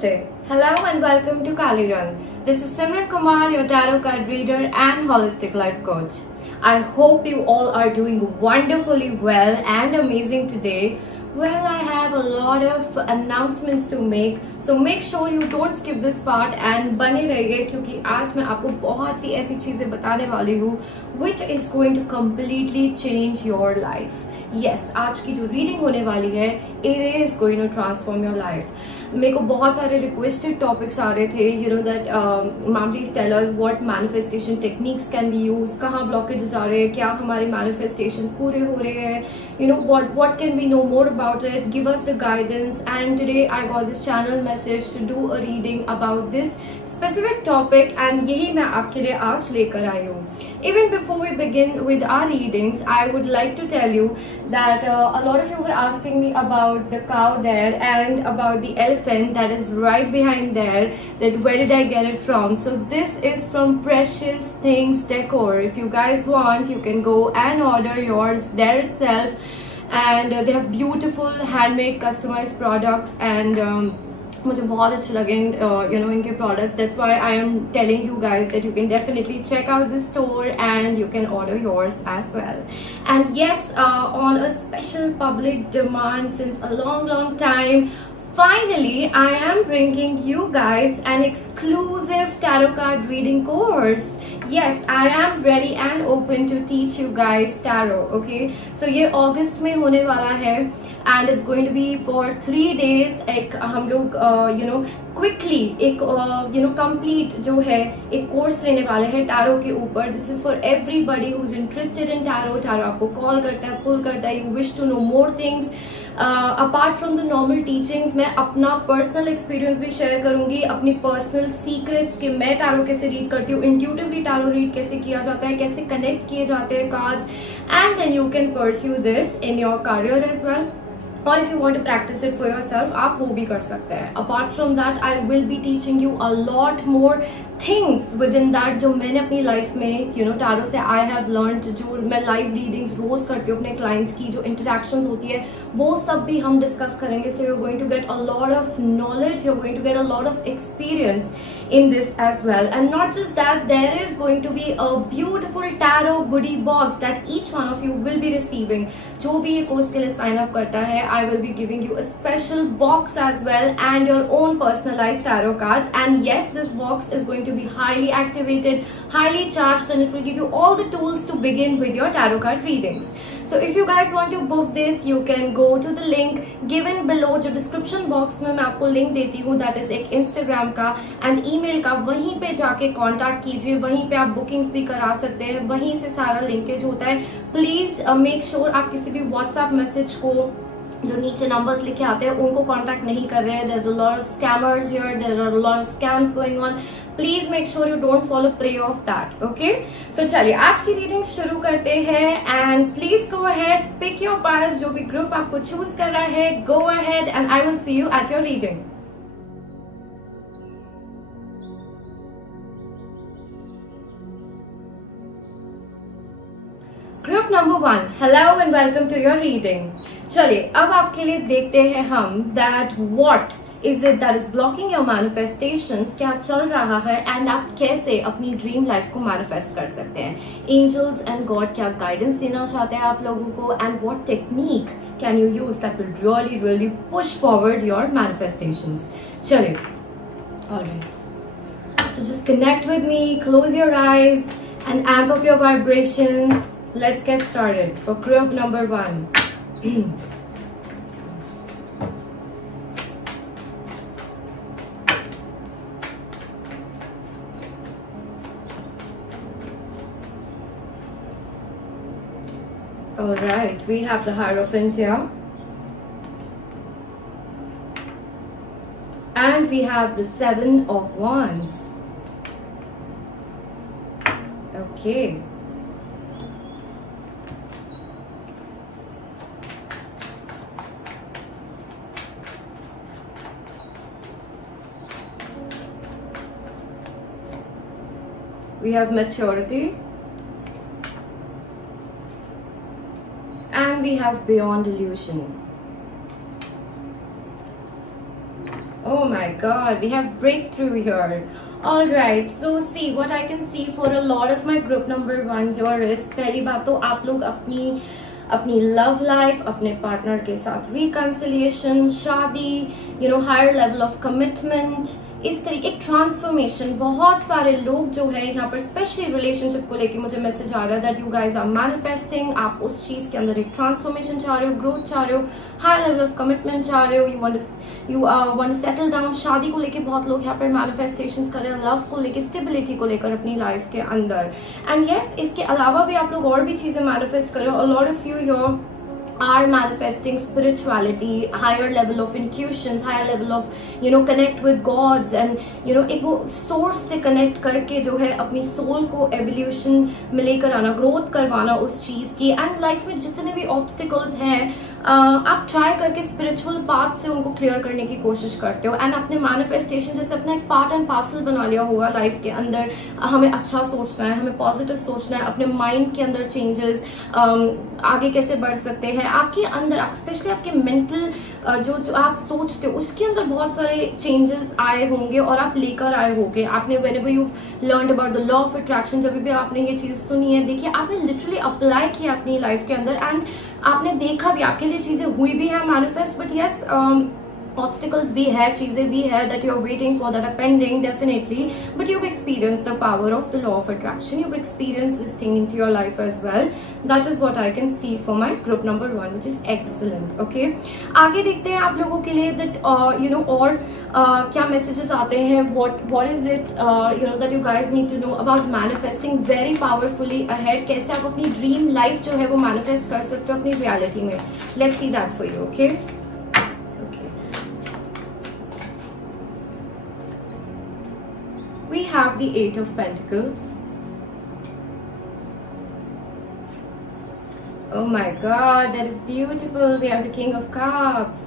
Namaste. Hello and welcome to Kali Rang. This is Simran Kumar, your tarot card reader and holistic life coach. I hope you all are doing wonderfully well and amazing today. Well, I have a lot of announcements to make, so make sure you don't skip this part and बने रहिए क्योंकि आज मैं आपको बहुत सी ऐसी चीजें बताने वाली हूँ which is going to completely change your life. Yes, आज की जो रीडिंग होने वाली है it is going to transform your life. मेरे को बहुत सारे रिक्वेस्टेड टॉपिक्स आ रहे थे, you know that ma'am please tell us what manifestation techniques can be use, कहाँ ब्लॉकेजेस आ रहे हैं, क्या हमारे मैनिफेस्टेशंस पूरे हो रहे हैं, you know what can we know more about it, give us the guidance. And today I got this channel message to do a reading about this specific topic and यही मैं आपके लिए आज लेकर आई हूँ. Even before we begin with our readings, I would like to tell you that a lot of you were asking me about the cow there and about the elephant that is right behind there, that where did I get it from. So this is from Precious Things Decor. If you guys want, you can go and order yours there itself, and they have beautiful handmade customized products and मुझे बहुत अच्छे लगे you know इनके products. That's why I am telling you guys that you can definitely check out this store and you can order yours as well. And yes, on a special public demand since a long time, finally I am bringing you guys an exclusive tarot card reading course. Yes, I am ready and open to teach you guys tarot. Okay, so ये अगस्त में होने वाला है and it's going to be for 3 days. एक हम लोग you know quickly एक you know complete जो है एक कोर्स लेने वाले हैं टैरो के ऊपर. This is for everybody who's interested in tarot. Tarot आपको कॉल करता है, पुल करता है, you wish to know more things. Apart from the normal teachings मैं अपना पर्सनल एक्सपीरियंस भी शेयर करूंगी, अपनी पर्सनल सीक्रेट्स कि मैं टैरो कैसे रीड करती हूँ, इंट्यूटिवली टैरो रीड कैसे किया जाता है, कैसे कनेक्ट किए जाते हैं cards, and then you can pursue this in your career as well. और if you want to practice it for yourself, आप वो भी कर सकते हैं. Apart from that I will be teaching you a lot more things within that जो मैंने अपनी लाइफ में यू नो टैरो से आई हैव लर्नड. जो मैं लाइव रीडिंग्स रोज करती हूँ अपने क्लाइंट्स की, जो इंटरेक्शंस होती है वो सब भी हम डिस्कस करेंगे. So you are going to get a lot of knowledge, you are going to get a lot of experience in this as well. And not just that, there is going to be a beautiful tarot goodie box that each one of you will be receiving. जो भी ये course के लिए sign up करता है, I will be giving you a special box as well and your own personalized tarot cards. And yes, this box is going to be highly activated, highly charged, and it will give you all the tools to begin with your tarot card readings. So if you guys want to book this, you can go to the link given below. जो description box में मैं आपको link देती हूँ, that is एक Instagram का and email का, वहीं पे जाके कांटेक्ट कीजिए. वहीं पे आप बुकिंग्स भी करा सकते हैं, वहीं से सारा लिंकेज होता है. प्लीज मेक श्योर आप किसी भी व्हाट्सएप मैसेज को जो नीचे नंबर्स लिखे आते हैं उनको कांटेक्ट नहीं कर रहे हैं. There is a lot of scammers here, there are a lot of scams going on. Please make sure you don't follow prey of that. Okay, so चलिए आज की रीडिंग शुरू करते हैं. And please go ahead, pick your piles. जो भी group आपको choose करना है, go ahead and I will see you at your reading. Group number 1, hello and welcome to your reading. चलिए अब आपके लिए देखते हैं हम that what is it that is blocking your manifestations. क्या चल रहा है एंड आप कैसे अपनी ड्रीम लाइफ को मैनिफेस्ट कर सकते हैं. एंजल्स एंड गॉड क्या गाइडेंस देना चाहते हैं आप लोगों को, and what technique can you use that will really push forward your manifestations. चलिए, alright, so just connect with me, close your eyes and amp up your vibrations. Let's get started for group number 1. All right, we have the Hierophant here. And we have the 7 of Wands. Okay. We have maturity, and we have beyond illusion. Oh my God, we have breakthrough here. All right, so see what I can see for a lot of my group number 1 here is, पहली बात तो आप लोग अपनी love life, अपने partner के साथ reconciliation, शादी, हायर लेवल ऑफ कमिटमेंट, इस तरीके एक ट्रांसफॉर्मेशन. बहुत सारे लोग जो है यहाँ पर स्पेशली रिलेशनशिप को लेके मुझे मैसेज आ रहा है that you guys are manifesting. आप उस चीज के अंदर एक ट्रांसफॉर्मेशन चाह रहे हो, ग्रोथ चाह रहे हो, हाई लेवल ऑफ कमिटमेंट चाह रहे हो, you want to settle down. शादी को लेके बहुत लोग यहाँ पर मैनिफेस्टेशंस कर रहे हैं, लव को लेके, स्टेबिलिटी को लेकर अपनी लाइफ के अंदर. एंड यस, इसके अलावा भी आप लोग और भी चीजें मैनिफेस्ट कर रहे हो. अ lot of you here are manifesting spirituality, higher level of intuitions, higher level of connect with gods, and एक वो source से connect करके जो है अपनी soul को evolution में लेकर आना, growth करवाना उस चीज की. and life में जितने भी obstacles हैं आप ट्राई करके स्पिरिचुअल पाथ से उनको क्लियर करने की कोशिश करते हो. एंड अपने मैनिफेस्टेशन जैसे अपना एक पार्ट एंड पार्सल बना लिया हुआ लाइफ के अंदर. हमें अच्छा सोचना है, हमें पॉजिटिव सोचना है, अपने माइंड के अंदर चेंजेस, आगे कैसे बढ़ सकते हैं आपके अंदर, स्पेशली आपके मेंटल जो आप सोचते हो उसके अंदर बहुत सारे चेंजेस आए होंगे और आप लेकर आए होंगे. आपने whenever you learned about the law of attraction, जब भी आपने ये चीज सुनी है, देखिए आपने लिटरली अप्लाई किया अपनी लाइफ के अंदर एंड आपने देखा भी, आपके लिए चीजें हुई भी है मैनिफेस्ट. बट यस, obstacles भी है, चीजें भी है that you are waiting for, that are pending definitely, but you've experienced the power of the law of attraction. You've experienced this thing into your life as well. That is what I can see for my group number 1, which is excellent. Okay, आगे देखते हैं आप लोगों के लिए that और क्या messages आते हैं, what is it that you guys need to know about manifesting very powerfully ahead. कैसे आप अपनी dream life जो है वो manifest कर सकते हो अपनी reality में. Let's see that for you. Okay. We have the 8 of Pentacles. Oh my God, that is beautiful. We have the King of Cups.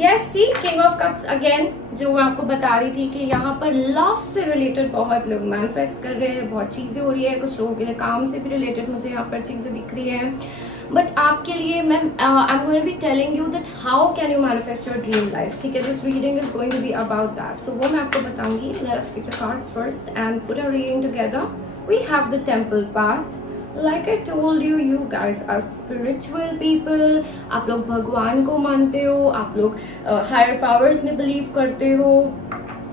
Yes, see, King of Cups again, जो मैं आपको बता रही थी कि यहाँ पर लव से रिलेटेड बहुत लोग मैनिफेस्ट कर रहे हैं, बहुत चीजें हो रही है. कुछ लोगों के लिए काम से भी रिलेटेड मुझे यहाँ पर चीजें दिख रही हैं. बट आपके लिए मैं I am going to be telling you that how can you manifest your dream life. ठीक है, this reading is going to be about that. So वो मैं आपको बताऊंगी. Let us pick the cards first and put a reading together. We have the temple path. Like I told you, you guys are spiritual people. आप लोग भगवान को मानते हो, आप लोग higher powers में believe करते हो,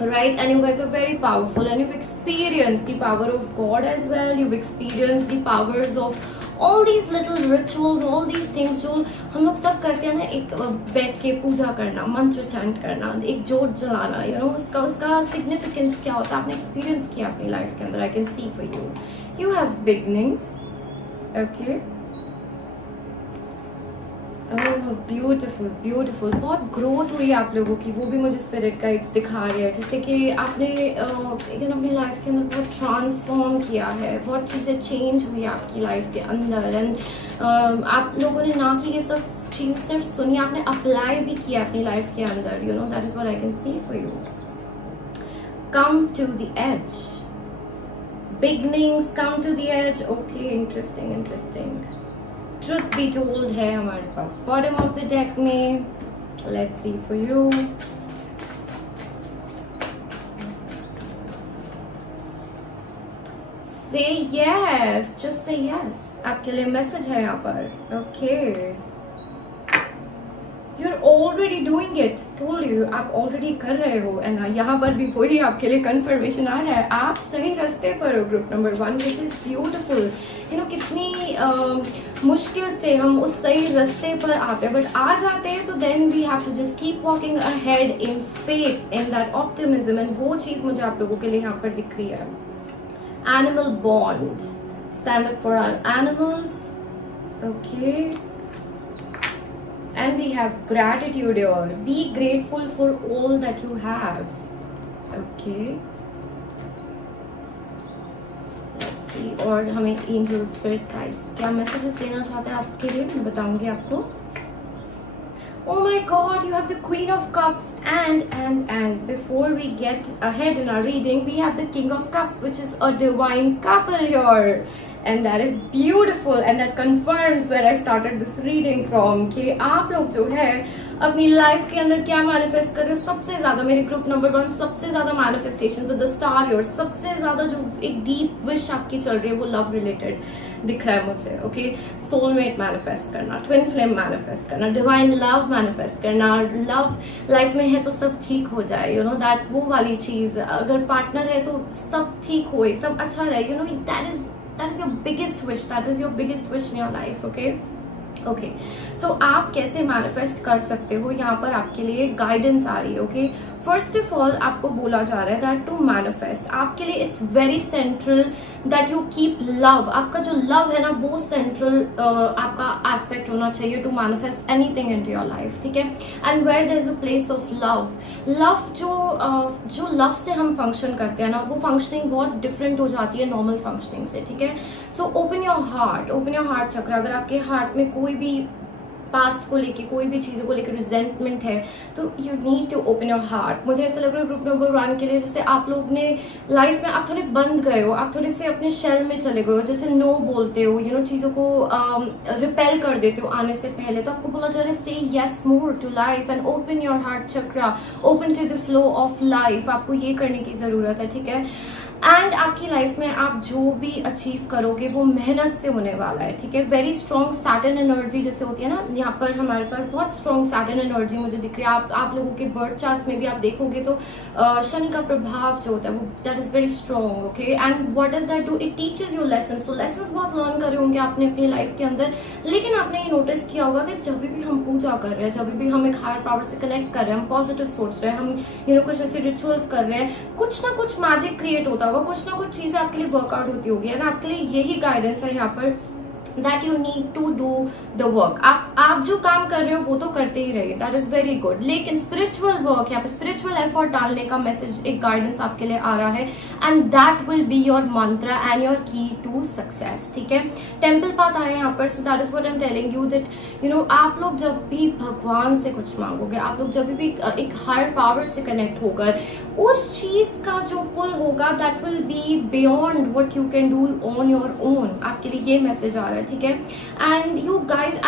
right? And you guys are very powerful and you've experienced the power of God as well. You've experienced the powers of all these little rituals, all these things जो हम लोग सब करते हैं ना, एक बैठ के पूजा करना, मंत्र चैंट करना, एक जोत जलाना, उसका सिग्निफिकेंस क्या होता है आपने एक्सपीरियंस किया अपनी लाइफ के अंदर. I can see for you. You have beginnings. Okay. Oh, beautiful, beautiful. बहुत ग्रोथ हुई आप लोगों की, वो भी मुझे स्पिरिट का दिखा रही है. जैसे कि आपने अपनी लाइफ के अंदर बहुत ट्रांसफॉर्म किया है, बहुत चीज़ें चेंज हुई आपकी लाइफ के अंदर. एंड आप लोगों ने ना कि ये सब चीज़ सिर्फ सुनी, आपने अप्लाई भी किया अपनी लाइफ के अंदर. That is what I can see for you. Come to the edge. Beginnings, come to the edge. Okay, interesting. Truth be told है हमारे पास bottom of the deck में. Let's see for you. Say yes. Just say yes. आपके लिए message है यहाँ पर. Okay. You're already doing it. Told you, आप already कर रहे हो. एंड यहाँ पर भी वही आपके लिए कंफर्मेशन आ रहा है, आप सही रास्ते पर हो. Group number 1, which is beautiful. कितनी मुश्किल से हम उस सही रास्ते पर आते हैं, बट आ जाते हैं तो then we have to just keep walking ahead in faith, in that optimism. And वो चीज मुझे आप लोगों के लिए यहाँ पर दिख रही है. Animal bond. Stand up for our animals. Okay. And we have gratitude here. Be grateful for all that you have. Okay. Let's see. और हमें angel spirit guides क्या messages देना चाहते हैं आपके लिए, मैं बताऊंगी आपको. Oh my God, you have the Queen of Cups and before we get ahead in our reading, we have the King of Cups, which is a divine couple here. And that is beautiful and that confirms where I started this reading from कि आप लोग जो है अपनी life के अंदर क्या manifest कर रहे हो. सबसे ज्यादा मेरे ग्रुप नंबर 1 सबसे ज्यादा manifestation with the star your, सबसे ज्यादा जो एक डीप विश आपकी चल रही है वो लव रिलेटेड दिख रहा है मुझे. ओके, सोलमेट मैनिफेस्ट करना, ट्विन फ्लेम मैनिफेस्ट करना, डिवाइन लव मैनिफेस्ट करना. लव लाइफ में है तो सब ठीक हो जाए, यू नो दैट वो वाली चीज. अगर पार्टनर है तो सब ठीक हो, सब अच्छा रहे, you know that is your biggest wish, that is your biggest wish in your life. Okay, so आप कैसे मैनिफेस्ट कर सकते हो, यहाँ पर आपके लिए गाइडेंस आ रही है. ओके, फर्स्ट ऑफ ऑल आपको बोला जा रहा है दैट टू मैनिफेस्ट आपके लिए it's very central that you keep love. आपका जो लव है ना वो सेंट्रल आपका एस्पेक्ट होना चाहिए to manifest anything into your life. ठीक है, and where there is a place of love. Love जो लव से हम फंक्शन करते हैं ना वो फंक्शनिंग बहुत डिफरेंट हो जाती है नॉर्मल फंक्शनिंग से. ठीक है, सो ओपन योर हार्ट चक्र. अगर आपके हार्ट में कोई भी पास्ट को लेके, कोई भी चीजों को लेकर रिजेंटमेंट है तो you need to open your heart. मुझे ऐसा लग रहा है ग्रुप नंबर 1 के लिए जैसे आप लोग ने लाइफ में आप थोड़े बंद गए हो, आप थोड़े से अपने शेल में चले गए हो, जैसे नो बोलते हो, यू नो चीजों को रिपेल कर देते हो आने से पहले. तो आपको बोला जा रहा है say yes more to life and open your heart chakra, open to the flow of life. आपको ये करने की जरूरत है. ठीक है, एंड आपकी लाइफ में आप जो भी अचीव करोगे वो मेहनत से होने वाला है. ठीक है, वेरी स्ट्रॉन्ग सैटर्न एनर्जी जैसे होती है ना, यहाँ पर हमारे पास बहुत स्ट्रॉन्ग सैटर्न एनर्जी मुझे दिख रही है. आप लोगों के बर्थ चार्ट्स में भी आप देखोगे तो शनि का प्रभाव जो होता है वो that is very strong. Okay, and what does that do, it teaches you lesson. So lesson बहुत लर्न करे होंगे आपने अपनी लाइफ के अंदर, लेकिन आपने ये नोटिस किया होगा कि जब भी हम पूजा कर रहे हैं, जब भी हम एक हायर पावर से कनेक्ट कर रहे हैं, हम पॉजिटिव सोच रहे हैं, हम यू नो कुछ ऐसे रिचुअल्स कर रहे हैं, कुछ ना कुछ मैजिक क्रिएट होता होगा, कुछ ना कुछ चीजें आपके लिए वर्कआउट होती होगी. है ना, आपके लिए यही गाइडेंस है यहाँ पर that you need to do the work. आप जो काम कर रहे हो वो तो करते ही रहिए, that is very good. लेकिन spiritual work, यहाँ पे spiritual effort डालने का मैसेज, एक गाइडेंस आपके लिए आ रहा है and that will be your mantra and your key to success. ठीक है, टेम्पल पाथ आया यहाँ पर. so that is what I'm telling you that you know आप लोग जब भी भगवान से कुछ मांगोगे, आप लोग जब भी एक हायर पावर से कनेक्ट होकर उस चीज का जो पुल होगा that will be beyond what you can do on your own. आपके लिए ये मैसेज आ रहा है. ठीक है, and you guys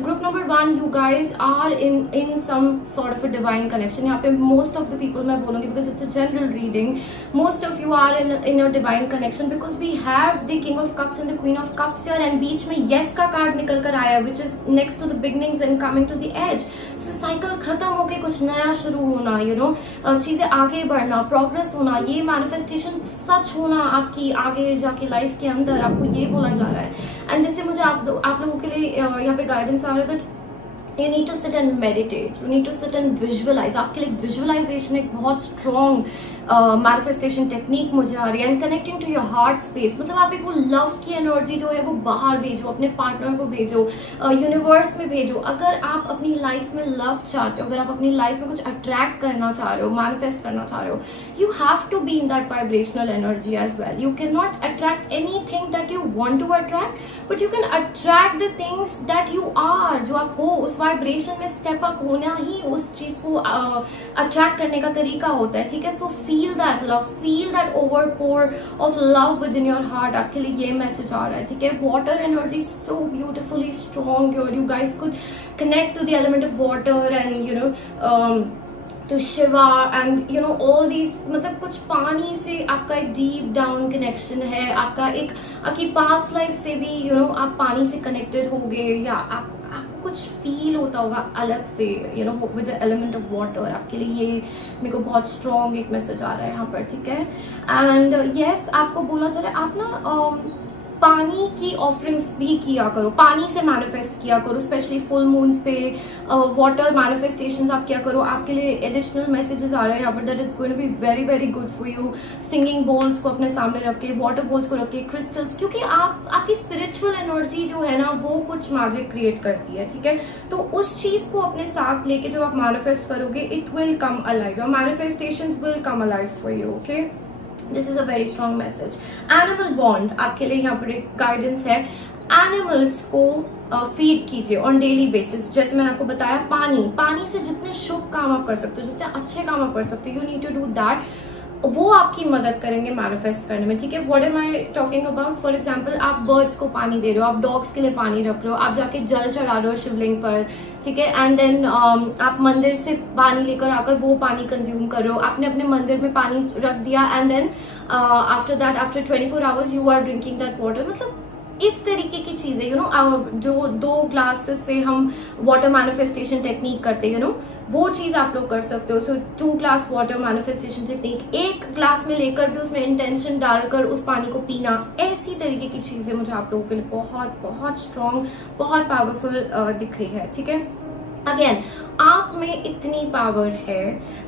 group number 1 you guys are in some sort of a divine connection. यहाँ पे मोस्ट ऑफ द पीपल मैं बोलूंगी because it's a general reading, most of you are in a divine connection because we have the king of cups and the queen of cups here and बीच में yes का card निकल कर आया which is next to the beginnings and coming to the edge. So cycle खत्म होके कुछ नया शुरू होना, यू नो चीजें आगे बढ़ना, प्रोग्रेस होना, ये मैनिफेस्टेशन सच होना आपकी आगे जाके लाइफ के अंदर. आपको ये बोला जा रहा है. एंड जैसे मुझे आप लोगों के लिए यहाँ पे गाइडेंस आ रहा है that you need to sit and meditate, you need to sit and visualise. आपके लिए विजुअलाइजेशन एक बहुत स्ट्रॉन्ग मैनिफेस्टेशन टेक्निक मुझे आ रही है. And connecting to your heart space, मतलब आप एक वो लव की एनर्जी जो है वो बाहर भेजो, अपने पार्टनर को भेजो, यूनिवर्स में भेजो. अगर आप अपनी लाइफ में लव चाहते हो, अगर आप अपनी लाइफ में कुछ अट्रैक्ट करना चाह रहे हो, मैनिफेस्ट करना चाह रहे हो, you have to be in that vibrational energy as well. You can not attract anything that you want to attract, but you can attract the things that you are. जो आप हो उस वाइब्रेशन में step up होना ही उस चीज को attract करने का तरीका होता है. ठीक है, सो feel that love, feel that overpour of love within your heart. आपके लिए ये मैसेज आ रहा है. ठीक है, water energy so beautifully strong here. You guys could connect to the element of water and you know to Shiva and you know all these, मतलब कुछ पानी से आपका एक डीप डाउन कनेक्शन है. आपका एक आपकी पास्ट लाइफ से भी you know आप पानी से कनेक्टेड होगे, या आपको कुछ फील होता होगा अलग से you know with the element of water. आपके लिए ये मेरे को बहुत स्ट्रॉन्ग एक मैसेज आ रहा है यहाँ पर. ठीक है, एंड यस आपको बोला जा रहा है आप ना पानी की ऑफरिंग्स भी किया करो, पानी से मैनिफेस्ट किया करो, स्पेशली फुल मून्स पे वाटर मैनिफेस्टेशंस आप किया करो. आपके लिए एडिशनल मैसेजेस आ रहे हैं यहाँ पर that it's going to be very very good for you. Singing bowls को अपने सामने रख के, वाटर बोल्स को रख के, क्रिस्टल्स, क्योंकि आपकी स्पिरिचुअल एनर्जी जो है ना वो कुछ मैजिक क्रिएट करती है. ठीक है, तो उस चीज को अपने साथ लेके जब आप मैनिफेस्ट करोगे it will come alive, your manifestations will come alive for you. Okay, this is a very strong message. Animal bond आपके लिए यहाँ पर एक गाइडेंस है. एनिमल्स को फीड कीजिए ऑन डेली बेसिस। जैसे मैंने आपको बताया, पानी से जितने शुभ काम आप कर सकते हो, जितने अच्छे काम आप कर सकते हो, you need to do that. वो आपकी मदद करेंगे मैनिफेस्ट करने में, ठीक है। What am I talking about? For example, आप बर्ड्स को पानी दे रहे हो, आप डॉग्स के लिए पानी रख रहे हो, आप जाके जल चढ़ा रहे हो शिवलिंग पर, ठीक है। एंड देन आप मंदिर से पानी लेकर आकर वो पानी कंज्यूम कर रहे हो, आपने अपने मंदिर में पानी रख दिया, and then after that, after 24 hours you are drinking that water. मतलब इस तरीके की चीजें, यू नो, जो 2 ग्लासेस से हम वाटर मैनिफेस्टेशन टेक्निक करते हैं, यू नो, वो चीज आप लोग कर सकते हो। सो 2 glass water manifestation technique, 1 glass में लेकर भी उसमें इंटेंशन डालकर उस पानी को पीना, ऐसी तरीके की चीजें मुझे आप लोगों के लिए बहुत बहुत स्ट्रॉन्ग, बहुत पावरफुल दिख रही है, ठीक है। अगेन, आप में इतनी पावर है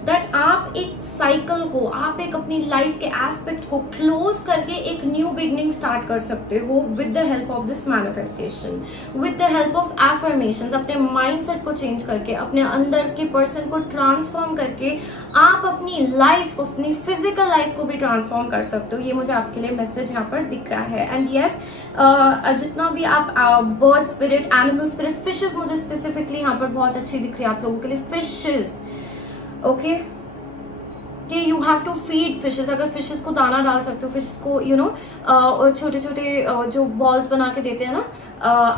दैट आप एक साइकिल को, आप एक अपनी लाइफ के एस्पेक्ट को क्लोज करके एक न्यू बिगनिंग स्टार्ट कर सकते हो with the help of this manifestation, with the help of affirmations. अपने माइंडसेट को चेंज करके, अपने अंदर के पर्सन को ट्रांसफॉर्म करके आप अपनी लाइफ को, अपनी फिजिकल लाइफ को भी ट्रांसफॉर्म कर सकते हो। ये मुझे आपके लिए मैसेज यहाँ पर दिख रहा है। एंड यस, जितना भी आप bird spirit, animal spirit, fishes मुझे स्पेसिफिकली यहाँ पर बहुत अच्छी दिख रही है आप लोगों के लिए। फिशेस, ओके, कि you have to feed fishes. अगर फिशेस को दाना डाल सकते हो, फिशेस को, यू नो, और छोटे छोटे जो बॉल्स बना के देते हैं ना,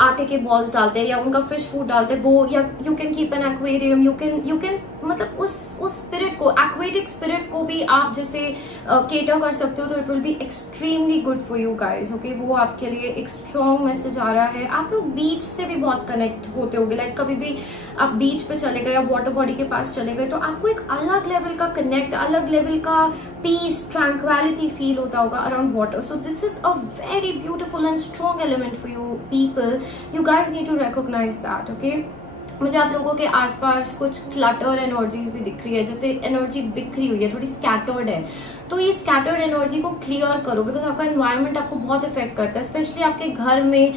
आटे के बॉल्स डालते हैं या उनका फिश फूड डालते हैं, वो, या you can keep an aquarium, you can मतलब उस स्पिरिट को, एक्वेटिक स्पिरिट को भी आप जैसे केटर कर सकते हो, तो it will be extremely good for you guys, okay. वो आपके लिए एक स्ट्रॉन्ग मैसेज आ रहा है। आप लोग बीच से भी बहुत कनेक्ट होते होगे, लाइक कभी भी आप बीच पे चले गए या वाटर बॉडी के पास चले गए, तो आपको एक अलग लेवल का कनेक्ट, अलग लेवल का पीस, ट्रैंक्विलिटी फील होता होगा around water. So this is a very beautiful and strong element for you people. You guys need to recognise that, okay. मुझे आप लोगों के आसपास कुछ क्लटर एनर्जीज भी दिख रही है, जैसे एनर्जी बिखरी हुई है, थोड़ी स्कैटर्ड है। तो ये स्कैटर्ड एनर्जी को क्लियर करो, बिकॉज आपका एनवायरनमेंट आपको बहुत इफेक्ट करता है, स्पेशली आपके घर में।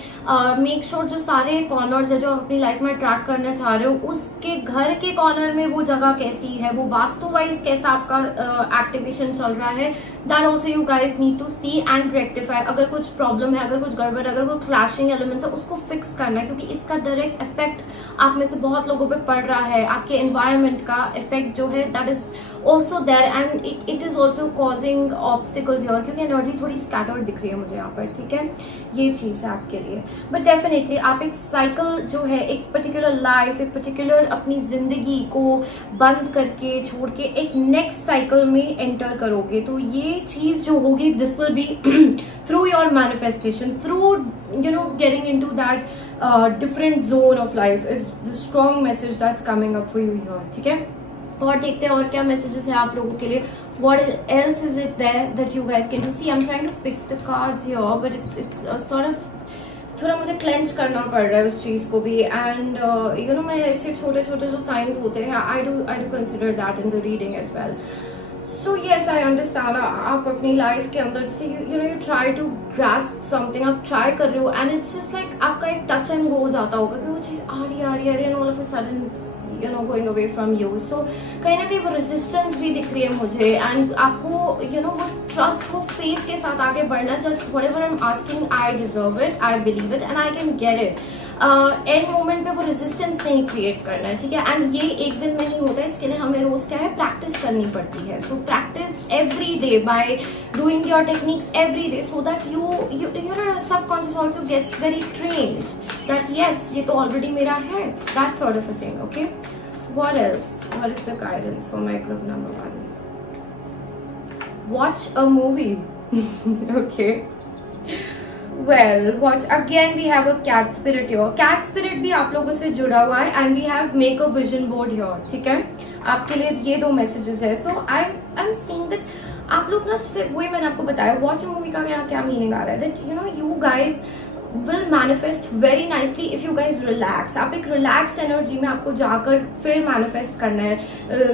मेक श्योर जो सारे कॉर्नर्स है जो आप अपनी लाइफ में अट्रैक्ट करना चाह रहे हो, उसके घर के कॉर्नर में वो जगह कैसी है, वो वास्तु वाइज कैसा आपका एक्टिवेशन चल रहा है, that also you guys need to see and rectify. अगर कुछ प्रॉब्लम है, अगर कुछ गड़बड़, अगर कोई क्लैशिंग एलिमेंट्स है, उसको फिक्स करना है, क्योंकि इसका डायरेक्ट इफेक्ट आप में से बहुत लोगों पे पड़ रहा है। आपके एनवायरनमेंट का इफेक्ट जो है, that is also there, and it is also causing obstacles here, क्योंकि एनर्जी थोड़ी स्कैटर्ड दिख रही है मुझे यहाँ पर, ठीक है। ये चीज है आपके लिए। बट डेफिनेटली आप एक साइकिल जो है, एक पर्टिकुलर लाइफ, एक पर्टिकुलर अपनी जिंदगी को बंद करके, छोड़ के एक नेक्स्ट साइकिल में एंटर करोगे। तो ये चीज जो होगी, this will be through your manifestation, through, you know, getting into that different zone of life is the strong message that's coming up for you here, ठीक है। और देखते हैं और क्या मैसेजेस है आप लोगों के लिए। What else is it there that you guys can do? See, I'm trying to pick the cards here, but it's a sort of, थोड़ा मुझे क्लेंच करना पड़ रहा है उस चीज को भी। एंड यू नो, मैं ऐसे छोटे छोटे जो साइंस होते हैं, I do consider that in the reading as well. So yes, I understand. आप अपनी लाइफ के अंदर जैसे you know, you try to grasp something, आप ट्राई कर रहे हो, एंड इट्स जस्ट लाइक आपका एक टच एंड गो हो जाता होगा कि वो चीज आ रही है, and all of a sudden you know going away from you. So कहीं ना कहीं वो रेजिस्टेंस भी दिख रही है मुझे, एंड आपको यू नो वो ट्रस्ट, वो फेथ के साथ आगे बढ़ना चाहिए। Whatever I am asking, I deserve it, I believe it, and I can get it. End moment पे वो रेजिस्टेंस नहीं क्रिएट करना है, ठीक है। एंड ये एक दिन में नहीं होता है, इसके लिए हमें रोज क्या है, प्रैक्टिस करनी पड़ती है। So practise every day by doing your techniques every day, so that you know subconscious also gets very trained that yes, ये तो ऑलरेडी मेरा है, that sort of a thing, okay. What else? What is the guidance for my group number 1? Watch a movie. Okay. Well, watch again. We have a cat spirit here. Cat spirit भी आप लोगों से जुड़ा हुआ है, and we have make a vision board here. ठीक है, आपके लिए ये 2 messages है. So I'm seeing that आप लोग ना, जैसे वही मैंने आपको बताया, watch a movie का क्या मीनिंग आ रहा है, that you know you guys will manifest very nicely if you guys relax. आप एक रिलैक्स एनर्जी में आपको जाकर फिर मैनिफेस्ट करना है,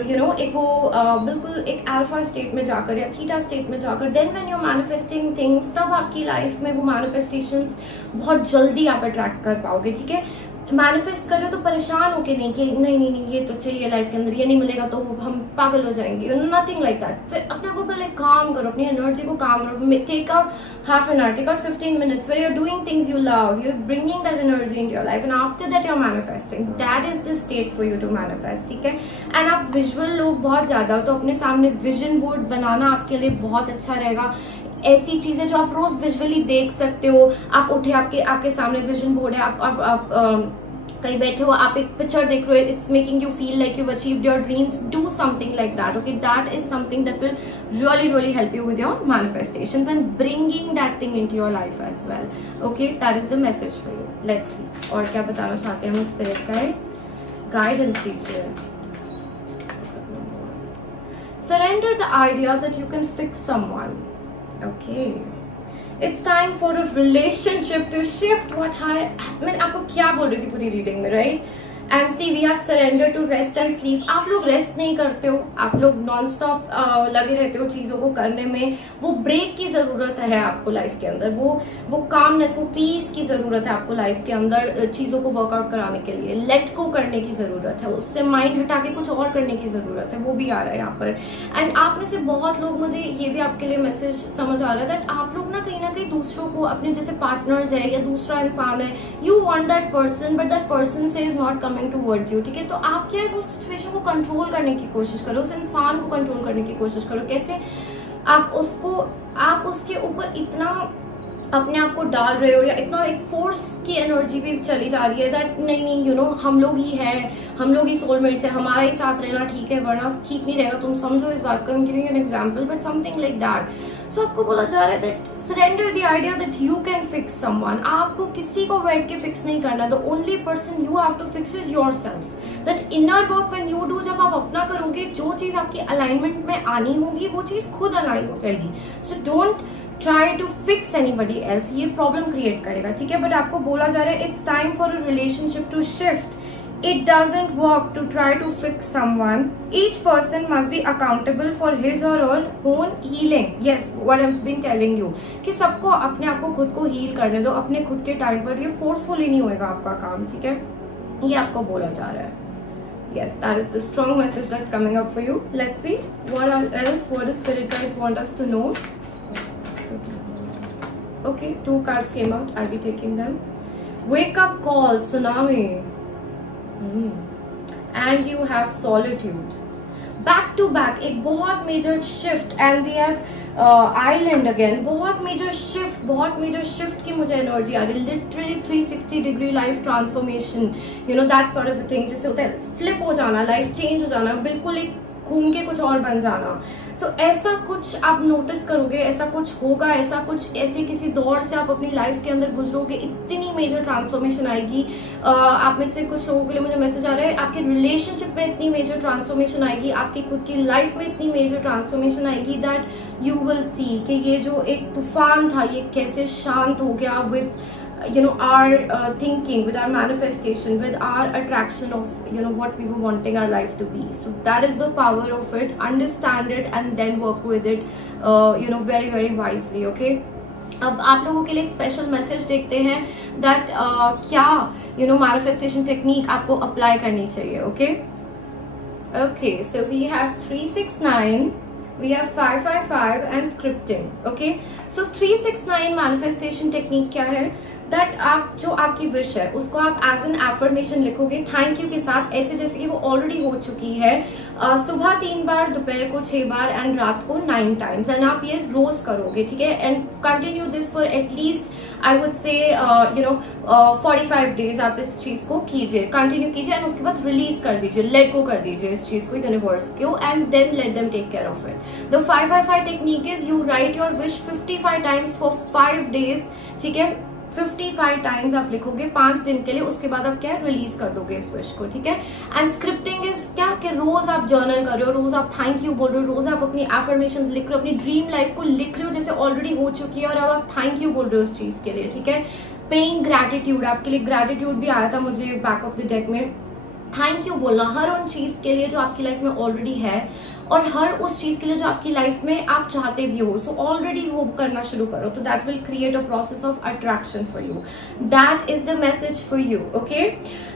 यू नो, एक वो बिल्कुल एक अल्फा स्टेट में जाकर या थीटा स्टेट में जाकर, then when you are manifesting things, तब आपकी लाइफ में वो मैनिफेस्टेशंस बहुत जल्दी आप अट्रैक्ट कर पाओगे, ठीक है। मैनिफेस्ट कर रहे हो तो परेशान होके नहीं कि नहीं नहीं नहीं ये तो चाहिए लाइफ के अंदर, ये नहीं मिलेगा तो हम पागल हो जाएंगे, नथिंग लाइक दैट। फिर अपने आप को पहले काम करो, अपनी एनर्जी को काम करो। Take out half an hour, take out 15 minutes where you're doing things you love, you're bringing that energy into your life, and after that you're manifesting. That is the state for you to manifest, ठीक है। And आप visual लोग बहुत ज्यादा हो तो अपने सामने विजन बोर्ड बनाना आपके लिए बहुत अच्छा रहेगा। ऐसी चीजें जो आप रोज विजुअली देख सकते हो, आप उठे आपके सामने विजन बोर्ड है, आप कहीं बैठे हो, आप एक पिक्चर देख रहे हो, it's making you feel like you achieved your dreams, do something like that, okay. That is something that will really help you with your manifestations and bringing that thing into your life as well, okay. That is the message for you. Let's see और क्या बताना चाहते हैं हमें spirit guidance दीजिए। Surrender the idea that you can fix someone. Okay. It's time for a relationship to shift. मैं आपको क्या बोल रही थी पूरी रीडिंग में, right? And see we have surrender to rest and sleep. आप लोग रेस्ट नहीं करते हो, आप लोग नॉन स्टॉप लगे रहते हो चीजों को करने में। वो ब्रेक की जरूरत है आपको लाइफ के अंदर, वो कामनेस, वो पीस की जरूरत है आपको लाइफ के अंदर चीजों को वर्कआउट कराने के लिए। लेट को करने की जरूरत है, उससे माइंड हटा के कुछ और करने की जरूरत है, वो भी आ रहा है यहाँ पर। एंड आप में से बहुत लोग, मुझे ये भी आपके लिए मैसेज समझ आ रहा है दैट आप लोग ना कहीं दूसरों को, अपने जैसे पार्टनर्स है या दूसरा इंसान है, you want that person but that person से is not coming towards you, ठीक है। तो आप क्या है वो सिचुएशन को कंट्रोल करने की कोशिश करो, उस इंसान को कंट्रोल करने की कोशिश करो। कैसे आप उसके ऊपर इतना अपने आप को डाल रहे हो या इतना एक फोर्स की एनर्जी भी चली जा रही है दैट नहीं यू नो हम लोग ही है, हम लोग ही सोलमेट्स है, हमारा ही साथ रहना ठीक है, वरना ठीक नहीं रहेगा। तुम समझो इस बात को, I am giving an example but something like that. So आपको बोला जा रहा है that surrender the idea that you can fix someone. आपको किसी को बैठ के फिक्स नहीं करना, the only person you have to fix is yourself. That inner work when you do, जब आप अपना करोगे, जो चीज आपकी अलाइनमेंट में आनी होगी वो चीज खुद अलाइन हो जाएगी। So don't try to fix anybody else, ये प्रॉब्लम क्रिएट करेगा, ठीक है। बट आपको बोला जा रहा है it's time for a relationship to shift. It doesn't work to try to fix someone. Each person must be accountable for his or her own healing. Yes, what I've been telling you कि सबको अपने आप को खुद को heal करने दो अपने खुद के टाइम पर। ये फोर्सफुली नहीं होएगा आपका काम, ठीक है। ये आपको बोला जा रहा है। Yes, that is the strong message that's coming up for you. Let's see what else, what does spirit guides want us to know. Okay, 2 cards came out. I'll be taking them. Wake up call, tsunami. And you have solitude. Back to back एक बहुत major shift and we have island again. बहुत major shift की मुझे energy आ रही है। Literally 360 degree life transformation, you know that sort of thing, जिससे होता है फ्लिप हो जाना, लाइफ चेंज हो जाना, बिल्कुल एक घूम के कुछ और बन जाना। सो ऐसा कुछ आप नोटिस करोगे, ऐसा कुछ होगा, ऐसे किसी दौर से आप अपनी लाइफ के अंदर गुजरोगे, इतनी मेजर ट्रांसफॉर्मेशन आएगी। आप में से कुछ लोगों के लिए मुझे मैसेज आ रहा है आपके रिलेशनशिप में इतनी मेजर ट्रांसफॉर्मेशन आएगी, आपकी खुद की लाइफ में इतनी मेजर ट्रांसफॉर्मेशन आएगी दैट यू विल सी कि ये जो एक तूफान था ये कैसे शांत हो गया with you know our thinking, with our manifestation, with our attraction of you know what we were wanting our life to be. So that is the power of it. Understand it and then work with it you know very wisely, okay. अब आप लोगों के लिए एक special message देखते हैं that क्या you know manifestation technique आपको अप्लाई करनी चाहिए, okay. So we have 369, we have 555 and scripting, okay. So 369 manifestation technique क्या है दैट आप जो आपकी विश है उसको आप एज एन एफर्मेशन लिखोगे थैंक यू के साथ, ऐसे जैसे कि वो ऑलरेडी हो चुकी है। सुबह 3 बार, दोपहर को 6 बार एंड रात को 9 टाइम्स, एंड आप ये रोज करोगे, ठीक है। And continue this for at least I would say you know 45 days आप इस चीज को कीजिए, कंटिन्यू कीजिए एंड उसके बाद रिलीज कर दीजिए, लेट गो कर दीजिए इस चीज को, यूनिवर्स को, and then let them take care of it. The 555 technique is you write your wish 55 times for 5 days, ठीक है। 55 टाइम्स आप लिखोगे 5 दिन के लिए, उसके बाद आप क्या रिलीज कर दोगे इस विश को, ठीक है। एंड स्क्रिप्टिंग इज क्या कि रोज आप जर्नल कर रहे हो, रोज आप थैंक यू बोल रहे हो, रोज आप अपनी एफर्मेशंस लिख रहे हो, अपनी ड्रीम लाइफ को लिख रहे हो जैसे ऑलरेडी हो चुकी है, और अब आप थैंक यू बोल रहे हो उस चीज के लिए, ठीक है। पेइंग ग्रैटिट्यूड, आपके लिए ग्रैटिट्यूड भी आया था मुझे बैक ऑफ द डेक में। थैंक यू बोलना हर उन चीज के लिए जो आपकी लाइफ में ऑलरेडी है, और हर उस चीज के लिए जो आपकी लाइफ में आप चाहते भी हो. सो ऑलरेडी वो करना शुरू करो, तो that will create a process of attraction for you. That is the message for you. Okay,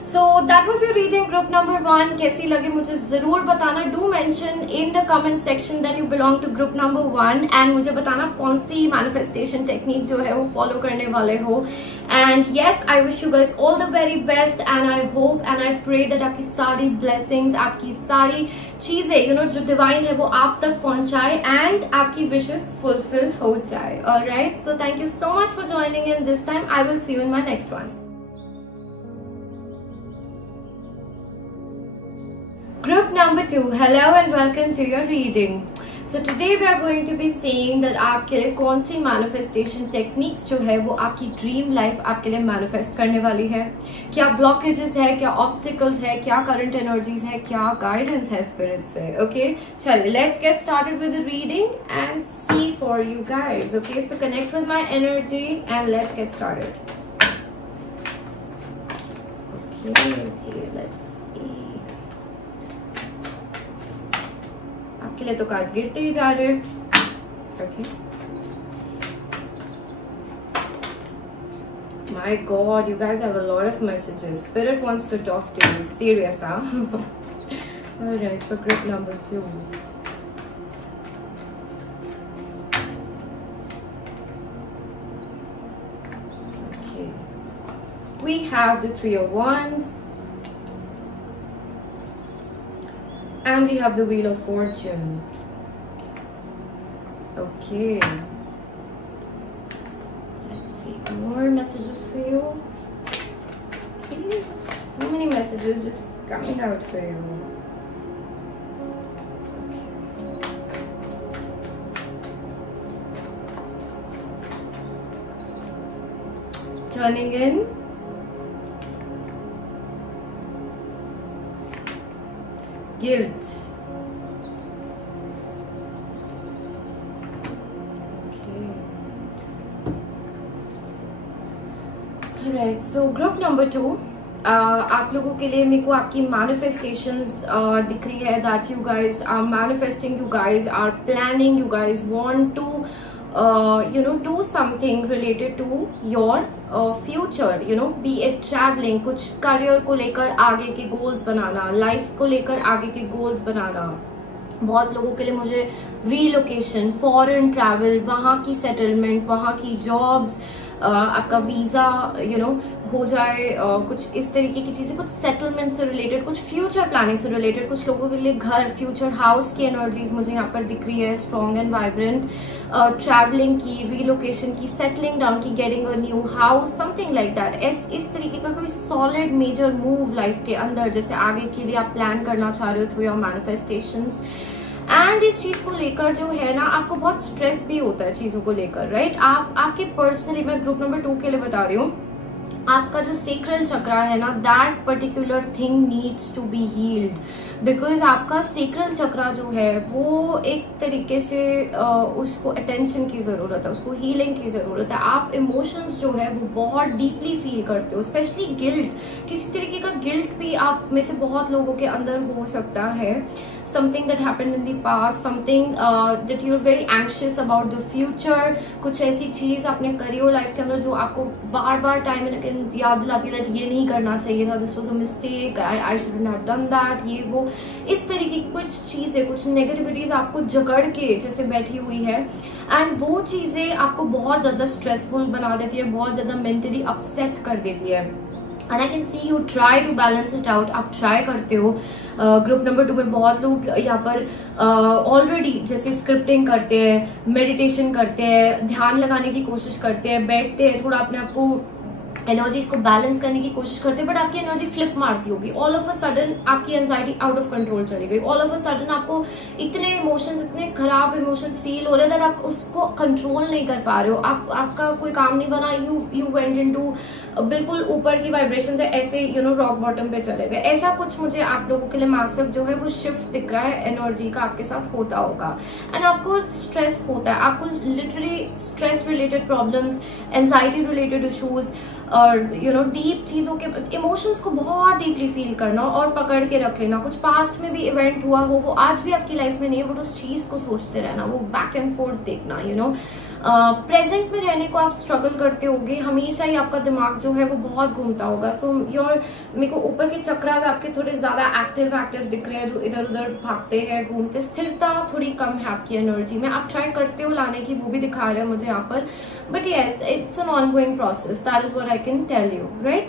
so that was your reading group number 1. कैसी लगे मुझे जरूर बताना. Do mention in the comment section that you belong to group number 1 and मुझे बताना कौन सी manifestation technique जो है वो फॉलो करने वाले हो. And yes, I wish you guys all the very best and I hope and I pray that आपकी सारी ब्लेसिंग्स, आपकी सारी चीजें जो डिवाइन है वो आप तक पहुंचाए एंड आपकी विशेस फुलफिल हो जाए. Alright, so thank you so much for joining in this time. I will see you in my next one. Group number 2, hello and welcome to your reading. So today we are going to be seeing that आपके लिए कौन सी manifestation techniques जो है वो आपकी dream life आपके लिए manifest करने वाली है. क्या blockages है, क्या obstacles है, क्या current energies है, क्या guidance है spirit से. Okay, चलिए let's get started with the reading and see for you guys. Okay, so connect with my energy and let's get started. Okay, let's के लिए तो कार्ड गिरते ही जा रहे हैं. Okay, my god, you guys have a lot of messages. Spirit wants to talk to you. Serious, huh? All right, for group number 2. Okay, we have the 3 of Wands. And we have the Wheel of Fortune. Okay. Let's see more messages for you. See, so many messages just coming out for you. Okay. Turning in. Guilt. Okay. Alright, so group number 2. आप लोगों के लिए मेरे को आपकी manifestations दिख रही है that you guys are manifesting, you guys are planning, you guys want to do something related to your future, be it traveling, कुछ career को लेकर आगे के goals बनाना, life को लेकर आगे के goals बनाना. बहुत लोगों के लिए मुझे relocation, foreign travel, वहाँ की settlement, वहाँ की jobs, आपका वीजा हो जाए, कुछ इस तरीके की चीजें, कुछ सेटलमेंट से रिलेटेड, कुछ फ्यूचर प्लानिंग से रिलेटेड. कुछ लोगों के लिए घर, फ्यूचर हाउस की एनर्जीज मुझे यहाँ पर दिख रही है, स्ट्रॉन्ग एंड वाइब्रेंट. ट्रैवलिंग की, रीलोकेशन की, सेटलिंग डाउन की, getting a new house, something like that. इस तरीके का कोई सॉलिड मेजर मूव लाइफ के अंदर, जैसे आगे के लिए आप प्लान करना चाह रहे हो थ्रू योर मैनिफेस्टेशंस. एंड इस चीज को लेकर जो है ना, आपको बहुत स्ट्रेस भी होता है चीजों को लेकर, राइट. आपके पर्सनली, मैं ग्रुप नंबर 2 के लिए बता रही हूँ, आपका जो सेक्रल चक्रा है ना, that particular thing needs to be healed. Because आपका सेक्रल चक्रा जो है वो एक तरीके से उसको अटेंशन की जरूरत है, उसको हीलिंग की जरूरत है. आप इमोशंस जो है वो बहुत डीपली फील करते हो, स्पेशली गिल्ट. किसी तरीके का गिल्ट भी आप में से बहुत लोगों के अंदर हो सकता है. something that happened in the past, something that you're very anxious about the future. कुछ ऐसी चीज आपने करी हो लाइफ के अंदर जो आपको बार बार टाइम याद दिलाती है ये नहीं करना चाहिए था, this was a mistake, I shouldn't have done that, ये वो इस तरीके की कुछ चीजें, कुछ नेगेटिविटीज आपको जकड़ के जैसे बैठी हुई है. एंड वो चीजें आपको बहुत ज्यादा स्ट्रेसफुल बना देती है, बहुत ज्यादा मेंटली अपसेट कर देती है. And I can see you try to balance it out. आप ट्राई करते हो. ग्रुप नंबर 2 में बहुत लोग यहाँ पर ऑलरेडी जैसे स्क्रिप्टिंग करते हैं, मेडिटेशन करते हैं, ध्यान लगाने की कोशिश करते हैं, बैठते हैं, थोड़ा अपने आप को एनर्जीज को बैलेंस करने की कोशिश करते हैं, बट आपकी एनर्जी फ्लिप मारती होगी. ऑल ऑफ अ सडन आपकी एंजाइटी आउट ऑफ कंट्रोल चली गई. ऑल ऑफ अ सडन आपको इतने इमोशंस, इतने खराब इमोशंस फील हो रहे हैं दैट आप उसको कंट्रोल नहीं कर पा रहे हो. आपका कोई काम नहीं बना. यू वेंट इनटू बिल्कुल ऊपर की वाइब्रेशन से ऐसे रॉक बॉटम पे चले गए. ऐसा कुछ मुझे आप लोगों के लिए मैसिव जो है वो शिफ्ट दिख रहा है एनर्जी का आपके साथ होता होगा. एंड आपको स्ट्रेस होता है, आपको literally stress related problems, anxiety related issues, और डीप चीजों के इमोशंस को बहुत डीपली फील करना और पकड़ के रख लेना। कुछ पास्ट में भी इवेंट हुआ हो, वो आज भी आपकी लाइफ में नहीं है, बट उस चीज को सोचते रहना, वो बैक एंड फोर्थ देखना। प्रेजेंट में रहने को आप स्ट्रगल करते होगे, हमेशा ही आपका दिमाग जो है वो बहुत घूमता होगा। सो मेरे को ऊपर के चक्रास आपके थोड़े ज्यादा एक्टिव दिख रहे हैं, जो इधर उधर भागते हैं, घूमते। स्थिरता थोड़ी कम है आपकी एनर्जी में, आप ट्राई करते हो लाने की, वो भी दिखा रहे हैं मुझे यहाँ पर, but yes it's an ongoing process, that is what I can tell you, right.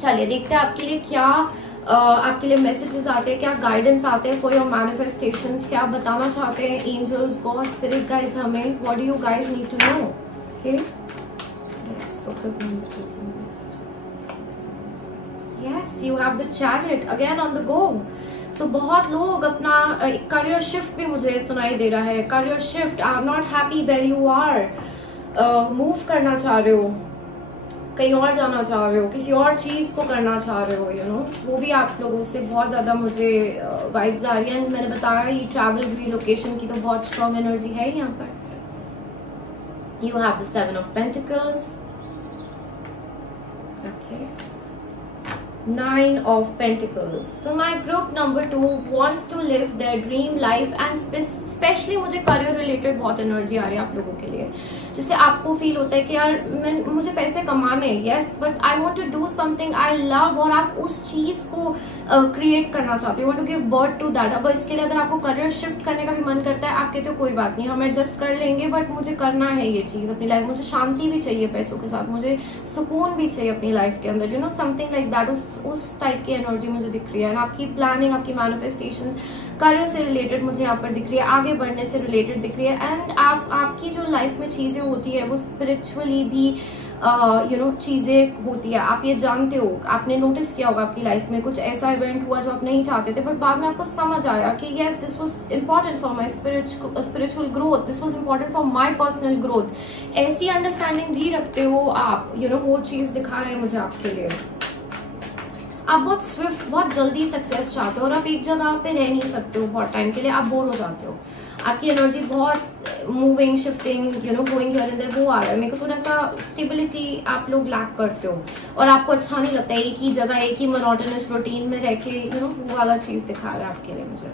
चलिए देखते हैं आपके लिए क्या आपके लिए मैसेजेस आते हैं, क्या गाइडेंस आते हैं फॉर योर मैनिफेस्टेशंस, क्या बताना चाहते हैं एंजल्स, गॉड, स्पिरिट गाइड्स हमें, what do you guys need to know. Okay, yes you have the chariot again on the go. So बहुत लोग अपना करियर शिफ्ट भी मुझे सुनाई दे रहा है, career shift, I am not happy where you are, move करना चाह रहे हो, कहीं और जाना चाह रहे हो, किसी और चीज को करना चाह रहे हो, वो भी आप लोगों से बहुत ज्यादा मुझे वाइब्स आ रही है। मैंने बताया ये ट्रैवल रीलोकेशन की तो बहुत स्ट्रॉन्ग एनर्जी है यहाँ पर। You have the 7 of pentacles, okay, 9 of Pentacles. So my group number 2 wants to live their dream life and specially मुझे करियर रिलेटेड बहुत एनर्जी आ रही है आप लोगों के लिए, जिससे आपको फील होता है कि यार मुझे पैसे कमाने, yes but I want to do something I love, और आप उस चीज को क्रिएट करना चाहते हो, want to give birth to that. अब इसके लिए अगर आपको करियर शिफ्ट करने का भी मन करता है, आप कहते हो कोई बात नहीं हम एडजस्ट कर लेंगे, बट मुझे करना है ये चीज अपनी लाइफ, मुझे शांति भी चाहिए पैसों के साथ, मुझे सुकून भी चाहिए अपनी लाइफ के अंदर, समथिंग लाइक दैट, उस टाइप की एनर्जी मुझे दिख रही है। आपकी प्लानिंग, आपकी मैनिफेस्टेशंस करियर से रिलेटेड मुझे यहाँ पर दिख रही है, आगे बढ़ने से रिलेटेड दिख रही है। एंड आपकी जो लाइफ में चीजें होती है वो स्पिरिचुअली भी चीजें होती है, आप ये जानते हो, आपने नोटिस किया होगा आपकी लाइफ में कुछ ऐसा इवेंट हुआ जो आप नहीं चाहते थे, बट बाद में आपको समझ आया कि yes this was important for my spiritual growth, this was important for my personal growth. ऐसी अंडरस्टैंडिंग भी रखते हो आप, वो चीज दिखा रहे हैं मुझे आपके लिए। आप बहुत स्विफ्ट, बहुत जल्दी सक्सेस चाहते हो और आप एक जगह पे रह नहीं सकते हो बहुत टाइम के लिए, आप बोर हो जाते हो, आपकी एनर्जी बहुत moving, shifting, going here and there, वो आ रहा है। मेरे को थोड़ा सा स्टेबिलिटी आप लोग लैक करते हो और आपको अच्छा नहीं लगता है एक ही जगह, एक ही मोनोटोनस रूटीन में रह के, वो वाला चीज दिखा रहा है आपके लिए मुझे।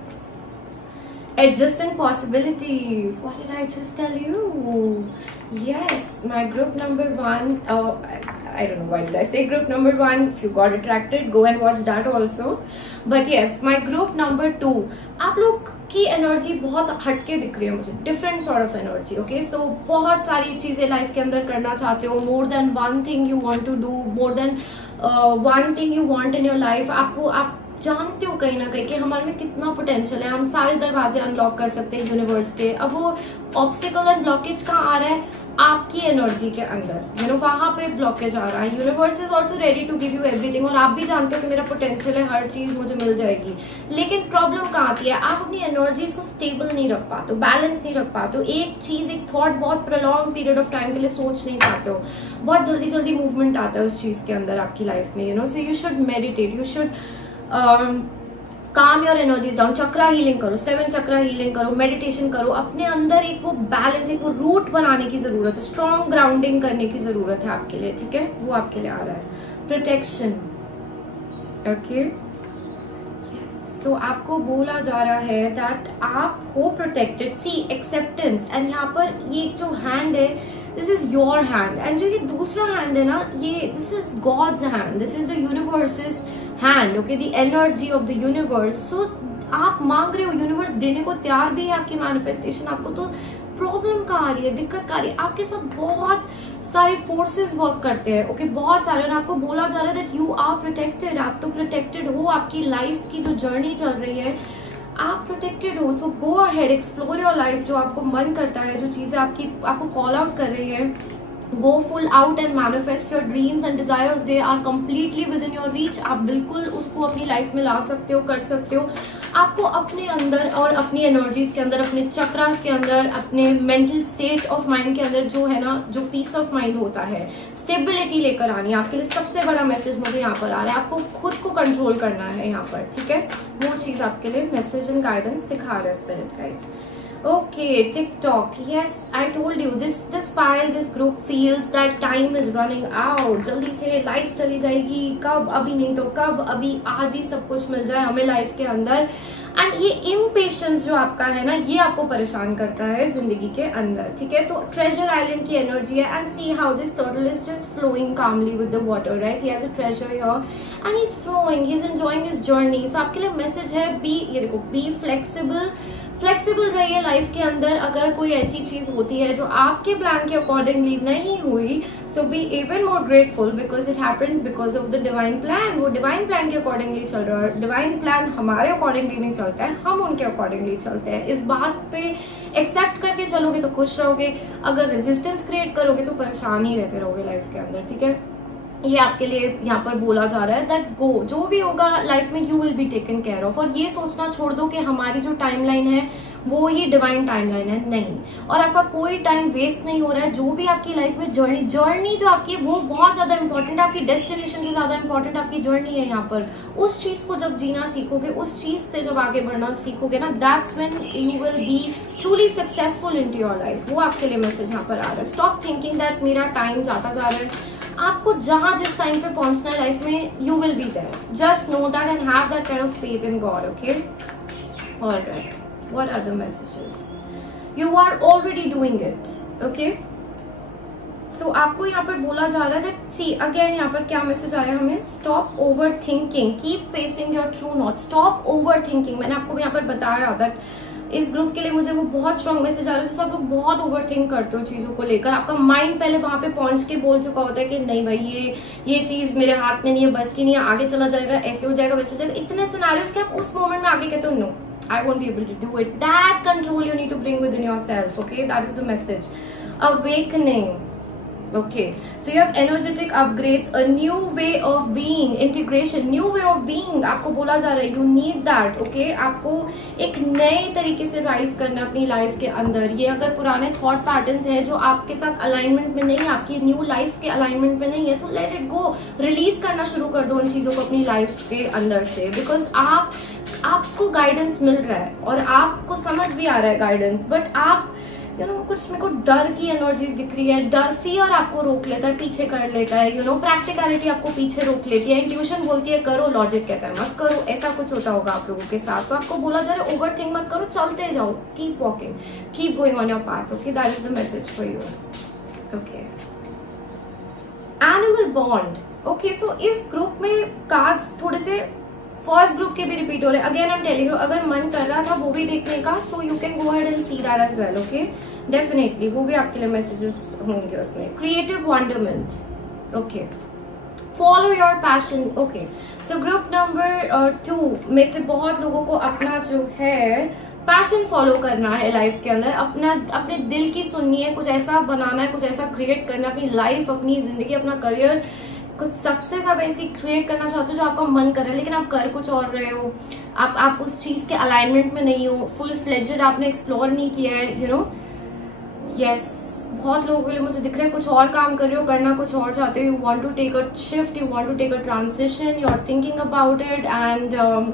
Adjacent possibilities. What did I just tell you? Yes, my group number 1. I don't know why did I say group number 1. If you got attracted, go and watch that also. But yes, my group number 2. आप लोग की energy बहुत हटके दिख रही है मुझे, different sort of energy. Okay, so बहुत सारी चीजें लाइफ के अंदर करना चाहते हो, more than one thing you want to do, more than one thing you want in your life. आप जानते हो कहीं ना कहीं कि हमारे में कितना पोटेंशियल है, हम सारे दरवाजे अनलॉक कर सकते हैं यूनिवर्स के। अब वो ऑब्स्टिकल एंड ब्लॉकेज कहाँ आ रहा है? आपकी एनर्जी के अंदर, वहां पे ब्लॉकेज आ रहा है। Universe is also ready to give you everything, और आप भी जानते हो कि मेरा पोटेंशियल है, हर चीज मुझे मिल जाएगी। लेकिन प्रॉब्लम कहाँ आती है? आप अपनी एनर्जीज को स्टेबल नहीं रख पाते हो, बैलेंस नहीं रख पाते हो, एक चीज, एक थॉट बहुत प्रोलॉन्ग पीरियड ऑफ टाइम के लिए सोच नहीं पाते हो, बहुत जल्दी जल्दी मूवमेंट आता है उस चीज के अंदर आपकी लाइफ में। So you should meditate, you should काम your energies down, chakra healing करो, 7 चक्रा हीलिंग करो, मेडिटेशन करो, अपने अंदर एक वो बैलेंस, एक वो रूट बनाने की जरूरत है, स्ट्रॉन्ग ग्राउंडिंग करने की जरूरत है आपके लिए, ठीक है? वो आपके लिए आ रहा है। प्रोटेक्शन, ओके, सो आपको बोला जा रहा है दैट आप हो प्रोटेक्टेड। सी एक्सेप्टेंस, एंड यहाँ पर ये जो हैंड है, this is your hand, and जो ये दूसरा हैंड है ना, ये this is God's hand, this is the universe's hand, okay, the energy of the universe. So आप मांग रहे हो, यूनिवर्स देने को तैयार भी है आपकी मैनिफेस्टेशन। आपको तो प्रॉब्लम कहाँ आ रही है, दिक्कत कहाँ आ रही है? आपके साथ बहुत सारे फोर्सेस वर्क करते हैं, ओके, बहुत सारे, और आपको बोला जा रहा है दैट यू आर प्रोटेक्टेड। आप तो प्रोटेक्टेड हो, आपकी लाइफ की जो जर्नी चल रही है आप प्रोटेक्टेड हो। So go ahead, explore your life, जो आपको मन करता है, जो चीजें आपको कॉल आउट कर रही है, go full out and manifest your dreams and desires. They are completely within your reach. आप बिल्कुल उसको अपनी लाइफ में ला सकते हो, कर सकते हो। आपको अपने अंदर और अपनी एनर्जीज के अंदर, अपने चक्रास के अंदर, अपने मेंटल स्टेट ऑफ माइंड के अंदर जो है ना, जो पीस ऑफ माइंड होता है, स्टेबिलिटी लेकर आनी है आपके लिए। सबसे बड़ा मैसेज मुझे यहाँ पर आ रहा है, आपको खुद को कंट्रोल करना है यहाँ पर, ठीक है? वो चीज आपके लिए मैसेज एंड गाइडेंस दिखा रहा है spirit guides. Okay, TikTok. Yes, I told you this file, this group feels that time is running out. जल्दी से लाइफ चली जाएगी, कब, अभी नहीं तो कब, अभी आज ही सब कुछ मिल जाए हमें लाइफ के अंदर। एंड ये इम्पेशंस जो आपका है ना, ये आपको परेशान करता है जिंदगी के अंदर, ठीक है। तो ट्रेजर आइलैंड की एनर्जी है, and see how this turtle is just flowing calmly with the water, right. He has a treasure here and he is flowing, he is enjoying his journey. So आपके लिए message है, B, ये देखो, be flexible रहिए life के अंदर। अगर कोई ऐसी चीज होती है जो आपके प्लान के अकॉर्डिंगली नहीं हुई, so be even more grateful because it happened because of the divine plan. वो डिवाइन प्लान के अकॉर्डिंगली चल रहा है। डिवाइन प्लान हमारे अकॉर्डिंगली नहीं चलता है, हम उनके अकॉर्डिंगली चलते हैं। इस बात पे एक्सेप्ट करके चलोगे तो खुश रहोगे, अगर रेजिस्टेंस क्रिएट करोगे तो परेशान ही रहते रहोगे लाइफ के अंदर, ठीक है। ये आपके लिए यहाँ पर बोला जा रहा है दैट गो, जो भी होगा लाइफ में you will be taken care of. और ये सोचना छोड़ दो कि हमारी जो टाइमलाइन है वो ही डिवाइन टाइमलाइन है, नहीं। और आपका कोई टाइम वेस्ट नहीं हो रहा है। जो भी आपकी लाइफ में जर्नी जो आपकी है वो बहुत ज्यादा इंपॉर्टेंट है, आपकी डेस्टिनेशन से ज्यादा इंपॉर्टेंट आपकी जर्नी है। यहाँ पर उस चीज को जब जीना सीखोगे, उस चीज से जब आगे बढ़ना सीखोगे ना, that's when you will be truly successful in to your life. वो आपके लिए मैसेज यहाँ पर आ रहा है। स्टॉप थिंकिंग दैट मेरा टाइम जाता जा रहा है। आपको जहां जिस टाइम पे पहुंचना है लाइफ में, you will be there. Just know that and have that kind of faith in God, okay. Alright, what are the messages? You are already doing it, okay. So आपको यहाँ पर बोला जा रहा है दैट, सी अगेन यहाँ पर क्या मैसेज आया हमें, stop over thinking, keep facing your true not, stop over thinking. मैंने आपको यहाँ पर बताया दैट इस ग्रुप के लिए मुझे वो बहुत स्ट्रॉन्ग मैसेज आ रहा है। जैसे आप लोग बहुत ओवर थिंक करते हो चीजों को लेकर, आपका माइंड पहले वहां पे पहुंच के बोल चुका होता है कि नहीं भाई ये चीज मेरे हाथ में नहीं है, बस की नहीं है, आगे चला जाएगा, ऐसे हो जाएगा, वैसे हो जाएगा, इतने सिनेरियोस के आप उस मोमेंट में आके कहते हो no, I won't be able to do it. That control you need to bring within yourself, okay? That is the message. Awakening. Okay, so you have energetic upgrades, a new way of being, integration, new way of being आपको बोला जा रहा है, you need that, okay? आपको एक नए तरीके से राइज करना है अपनी लाइफ के अंदर। ये अगर पुराने थॉट पैटर्न्स हैं जो आपके साथ अलाइनमेंट में नहीं है, आपकी न्यू लाइफ के अलाइनमेंट में नहीं है, तो लेट इट गो, रिलीज करना शुरू कर दो उन चीजों को अपनी लाइफ के अंदर से। बिकॉज आपको गाइडेंस मिल रहा है और आपको समझ भी आ रहा है गाइडेंस, बट आप कुछ मेरे को डर की एनर्जीज दिख रही है। डर, फियर आपको रोक लेता है, पीछे कर लेता है। प्रैक्टिकलिटी आपको पीछे रोक लेती है। इंट्यूशन बोलती है करो, लॉजिक कहता है मत करो। ऐसा कुछ होता होगा आप लोगों के साथ। तो आपको बोला जा रहा है ओवर थिंक मत करो, चलते जाओ, keep walking, keep going on your path, okay. That is the message for you, okay. Animal bond, okay. So इस ग्रुप में कार्ड्स थोड़े से फर्स्ट ग्रुप के भी रिपीट हो रहे हैं। Again I am telling you, अगर मन कर रहा था वो भी देखने का, so you can go ahead and see that as well, okay. Definitely वो भी आपके लिए मैसेजेस होंगे उसमें। Creative wonderment, okay. Follow your passion, okay. So group number 2 में से बहुत लोगों को अपना जो है पैशन फॉलो करना है लाइफ के अंदर, अपने दिल की सुननी है, कुछ ऐसा बनाना है, कुछ ऐसा क्रिएट करना है, अपनी लाइफ, अपनी जिंदगी, अपना करियर, कुछ सक्सेस आप ऐसी क्रिएट करना चाहते हो जो आपका मन कर रहा है, लेकिन आप कर कुछ और रहे हो। आप उस चीज के अलाइनमेंट में नहीं हो, फुल फ्लेजेड आपने एक्सप्लोर नहीं किया है, यस। बहुत लोगों के लिए मुझे दिख रहा है कुछ और काम कर रहे हो, करना कुछ और चाहते हो। You want to take a shift, you want to take a transition, you are thinking about it and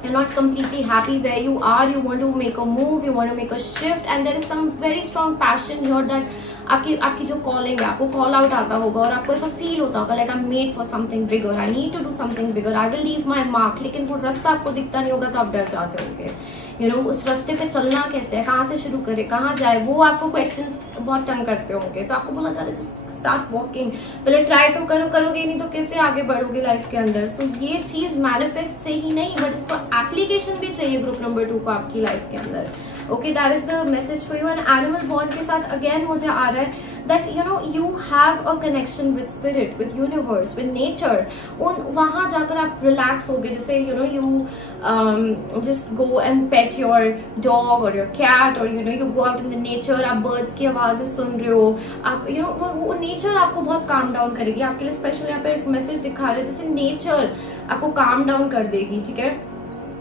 you're not completely happy where you are. You want to make a move, you want to make a shift, and there is some very strong passion here that आपकी जो calling है, आपको call out आता होगा और आपको ऐसा feel होता होगा like I am made for something bigger, I need to do something bigger, I will leave my mark. लेकिन वो रास्ता आपको दिखता नहीं होगा तो आप डर जाते होंगे। उस रास्ते पे चलना कैसे है, कहाँ से शुरू करे, कहाँ जाए, वो आपको क्वेश्चंस बहुत तंग करते होंगे। तो आपको बोला जा रहा है स्टार्ट वॉकिंग, पहले ट्राई तो करोगे नहीं तो कैसे आगे बढ़ोगे लाइफ के अंदर। सो ये चीज मैनिफेस्ट से ही नहीं, बट इसको एप्लीकेशन भी चाहिए ग्रुप नंबर 2 को आपकी लाइफ के अंदर, okay. That is the message for you. And animal bond के साथ अगेन मुझे आ रहा है that you have a connection with spirit, with universe, with nature. वहां जाकर आप रिलैक्स होगे, जैसे you just go and pet your dog और योर कैट, और you go out in the nature, आप बर्ड्स की आवाजें सुन रहे हो, आप वो नेचर आपको बहुत काम डाउन करेगी। आपके लिए स्पेशल यहाँ पे एक मैसेज दिखा रहा है जैसे नेचर आपको काम डाउन कर देगी, ठीक है।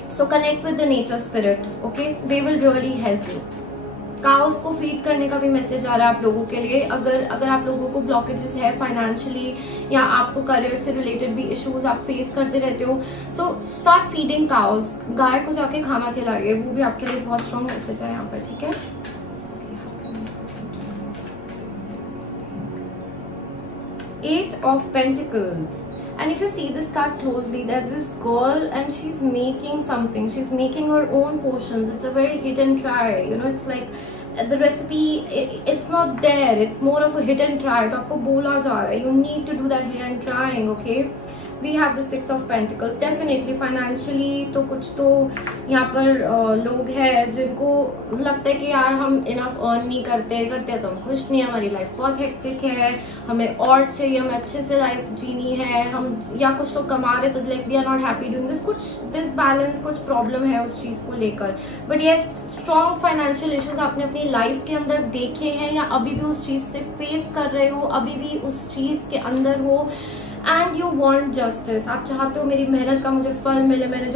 So connect with the nature spirit, okay? They will really help you. काओस को फीड करने का भी मैसेज आ रहा है आप लोगों के लिए। अगर आप लोगों को ब्लॉकेजेस है फाइनेंशियली या आपको करियर से रिलेटेड भी इश्यूज आप फेस करते रहते हो, सो स्टार्ट फीडिंग काओस। गाय को जाके खाना खिलाइए, वो भी आपके लिए बहुत स्ट्रॉन्ग मैसेज है यहाँ पर, ठीक है। Eight of Pentacles. And if you see this card closely, there's this girl and she's making something. She's making her own potions. It's a very hit and try. You know, it's like the recipe, it's not there. It's more of a hit and try. तो आपको बोला जा रहा है, you need to do that hit and trying, okay? We have the Six of Pentacles. Definitely financially तो कुछ तो यहाँ पर लोग हैं जिनको लगता है कि यार हम इनफ अर्न नहीं करते तो हम खुश नहीं है, हमारी लाइफ बहुत हेक्टिक है, हमें और चाहिए, हमें अच्छे से लाइफ जीनी है, हम या कुछ लोग कमा रहे तो like we are not happy doing this, कुछ डिसबैलेंस, कुछ प्रॉब्लम है उस चीज को लेकर। But yes, strong financial issues आपने अपनी लाइफ के अंदर देखे हैं या अभी भी उस चीज से फेस कर रहे हो, अभी भी उस चीज के अंदर हो, एंड यू वॉन्ट जस्टिस। आप चाहते हो मेरी मेहनत का मुझे फल मिले, मैंने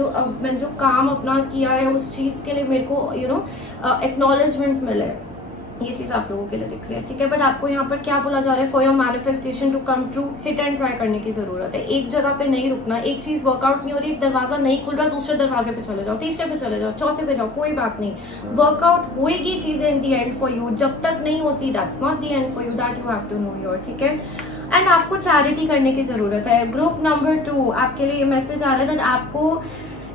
जो काम अपना किया है उस चीज के लिए मेरे को एक्नॉलेजमेंट मिले। ये चीज आप लोगों के लिए दिख रही है, ठीक है। बट आपको यहाँ पर क्या बोला जा रहा है, for your manifestation to come true, hit and try करने की जरूरत है। एक जगह पे नहीं रुकना, एक चीज वर्कआउट नहीं हो रही, एक दरवाजा नहीं खुल रहा, दूसरे दरवाजे पे चले जाओ, तीसरे पे चले जाओ, चौथे पे जाओ, कोई बात नहीं, वर्कआउट होएगी चीजें in the end for you. जब तक नहीं होती, that's not the end for you, that you have to know your, ठीक है। एंड आपको चैरिटी करने की जरूरत है। ग्रुप नंबर 2, आपके लिए ये मैसेज आ रहा है दैट आपको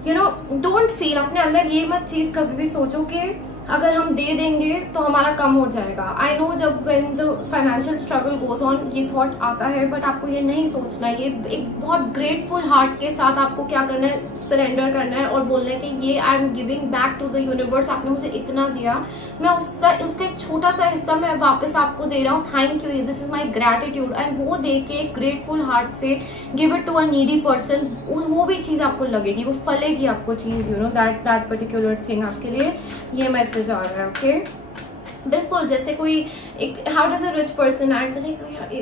डोंट फील, अपने अंदर ये मत चीज कभी भी सोचो कि अगर हम दे देंगे तो हमारा कम हो जाएगा। आई नो जब when the financial struggle goes on ये थॉट आता है, बट आपको ये नहीं सोचना है। ये एक बहुत ग्रेटफुल हार्ट के साथ आपको क्या करना है, सरेंडर करना है और बोलना है कि ये I am giving back to the universe, आपने मुझे इतना दिया, मैं उसका एक छोटा सा हिस्सा मैं वापस आपको दे रहा हूँ, thank you, this is my gratitude. And वो दे के एक ग्रेटफुल हार्ट से give it to a needy person, वो भी चीज आपको लगेगी, वो फलेगी आपको चीज, दैट पर्टिकुलर थिंग आपके लिए ये मैसेज आ रहा है, ओके। बिल्कुल जैसे कोई एक how does a rich person act,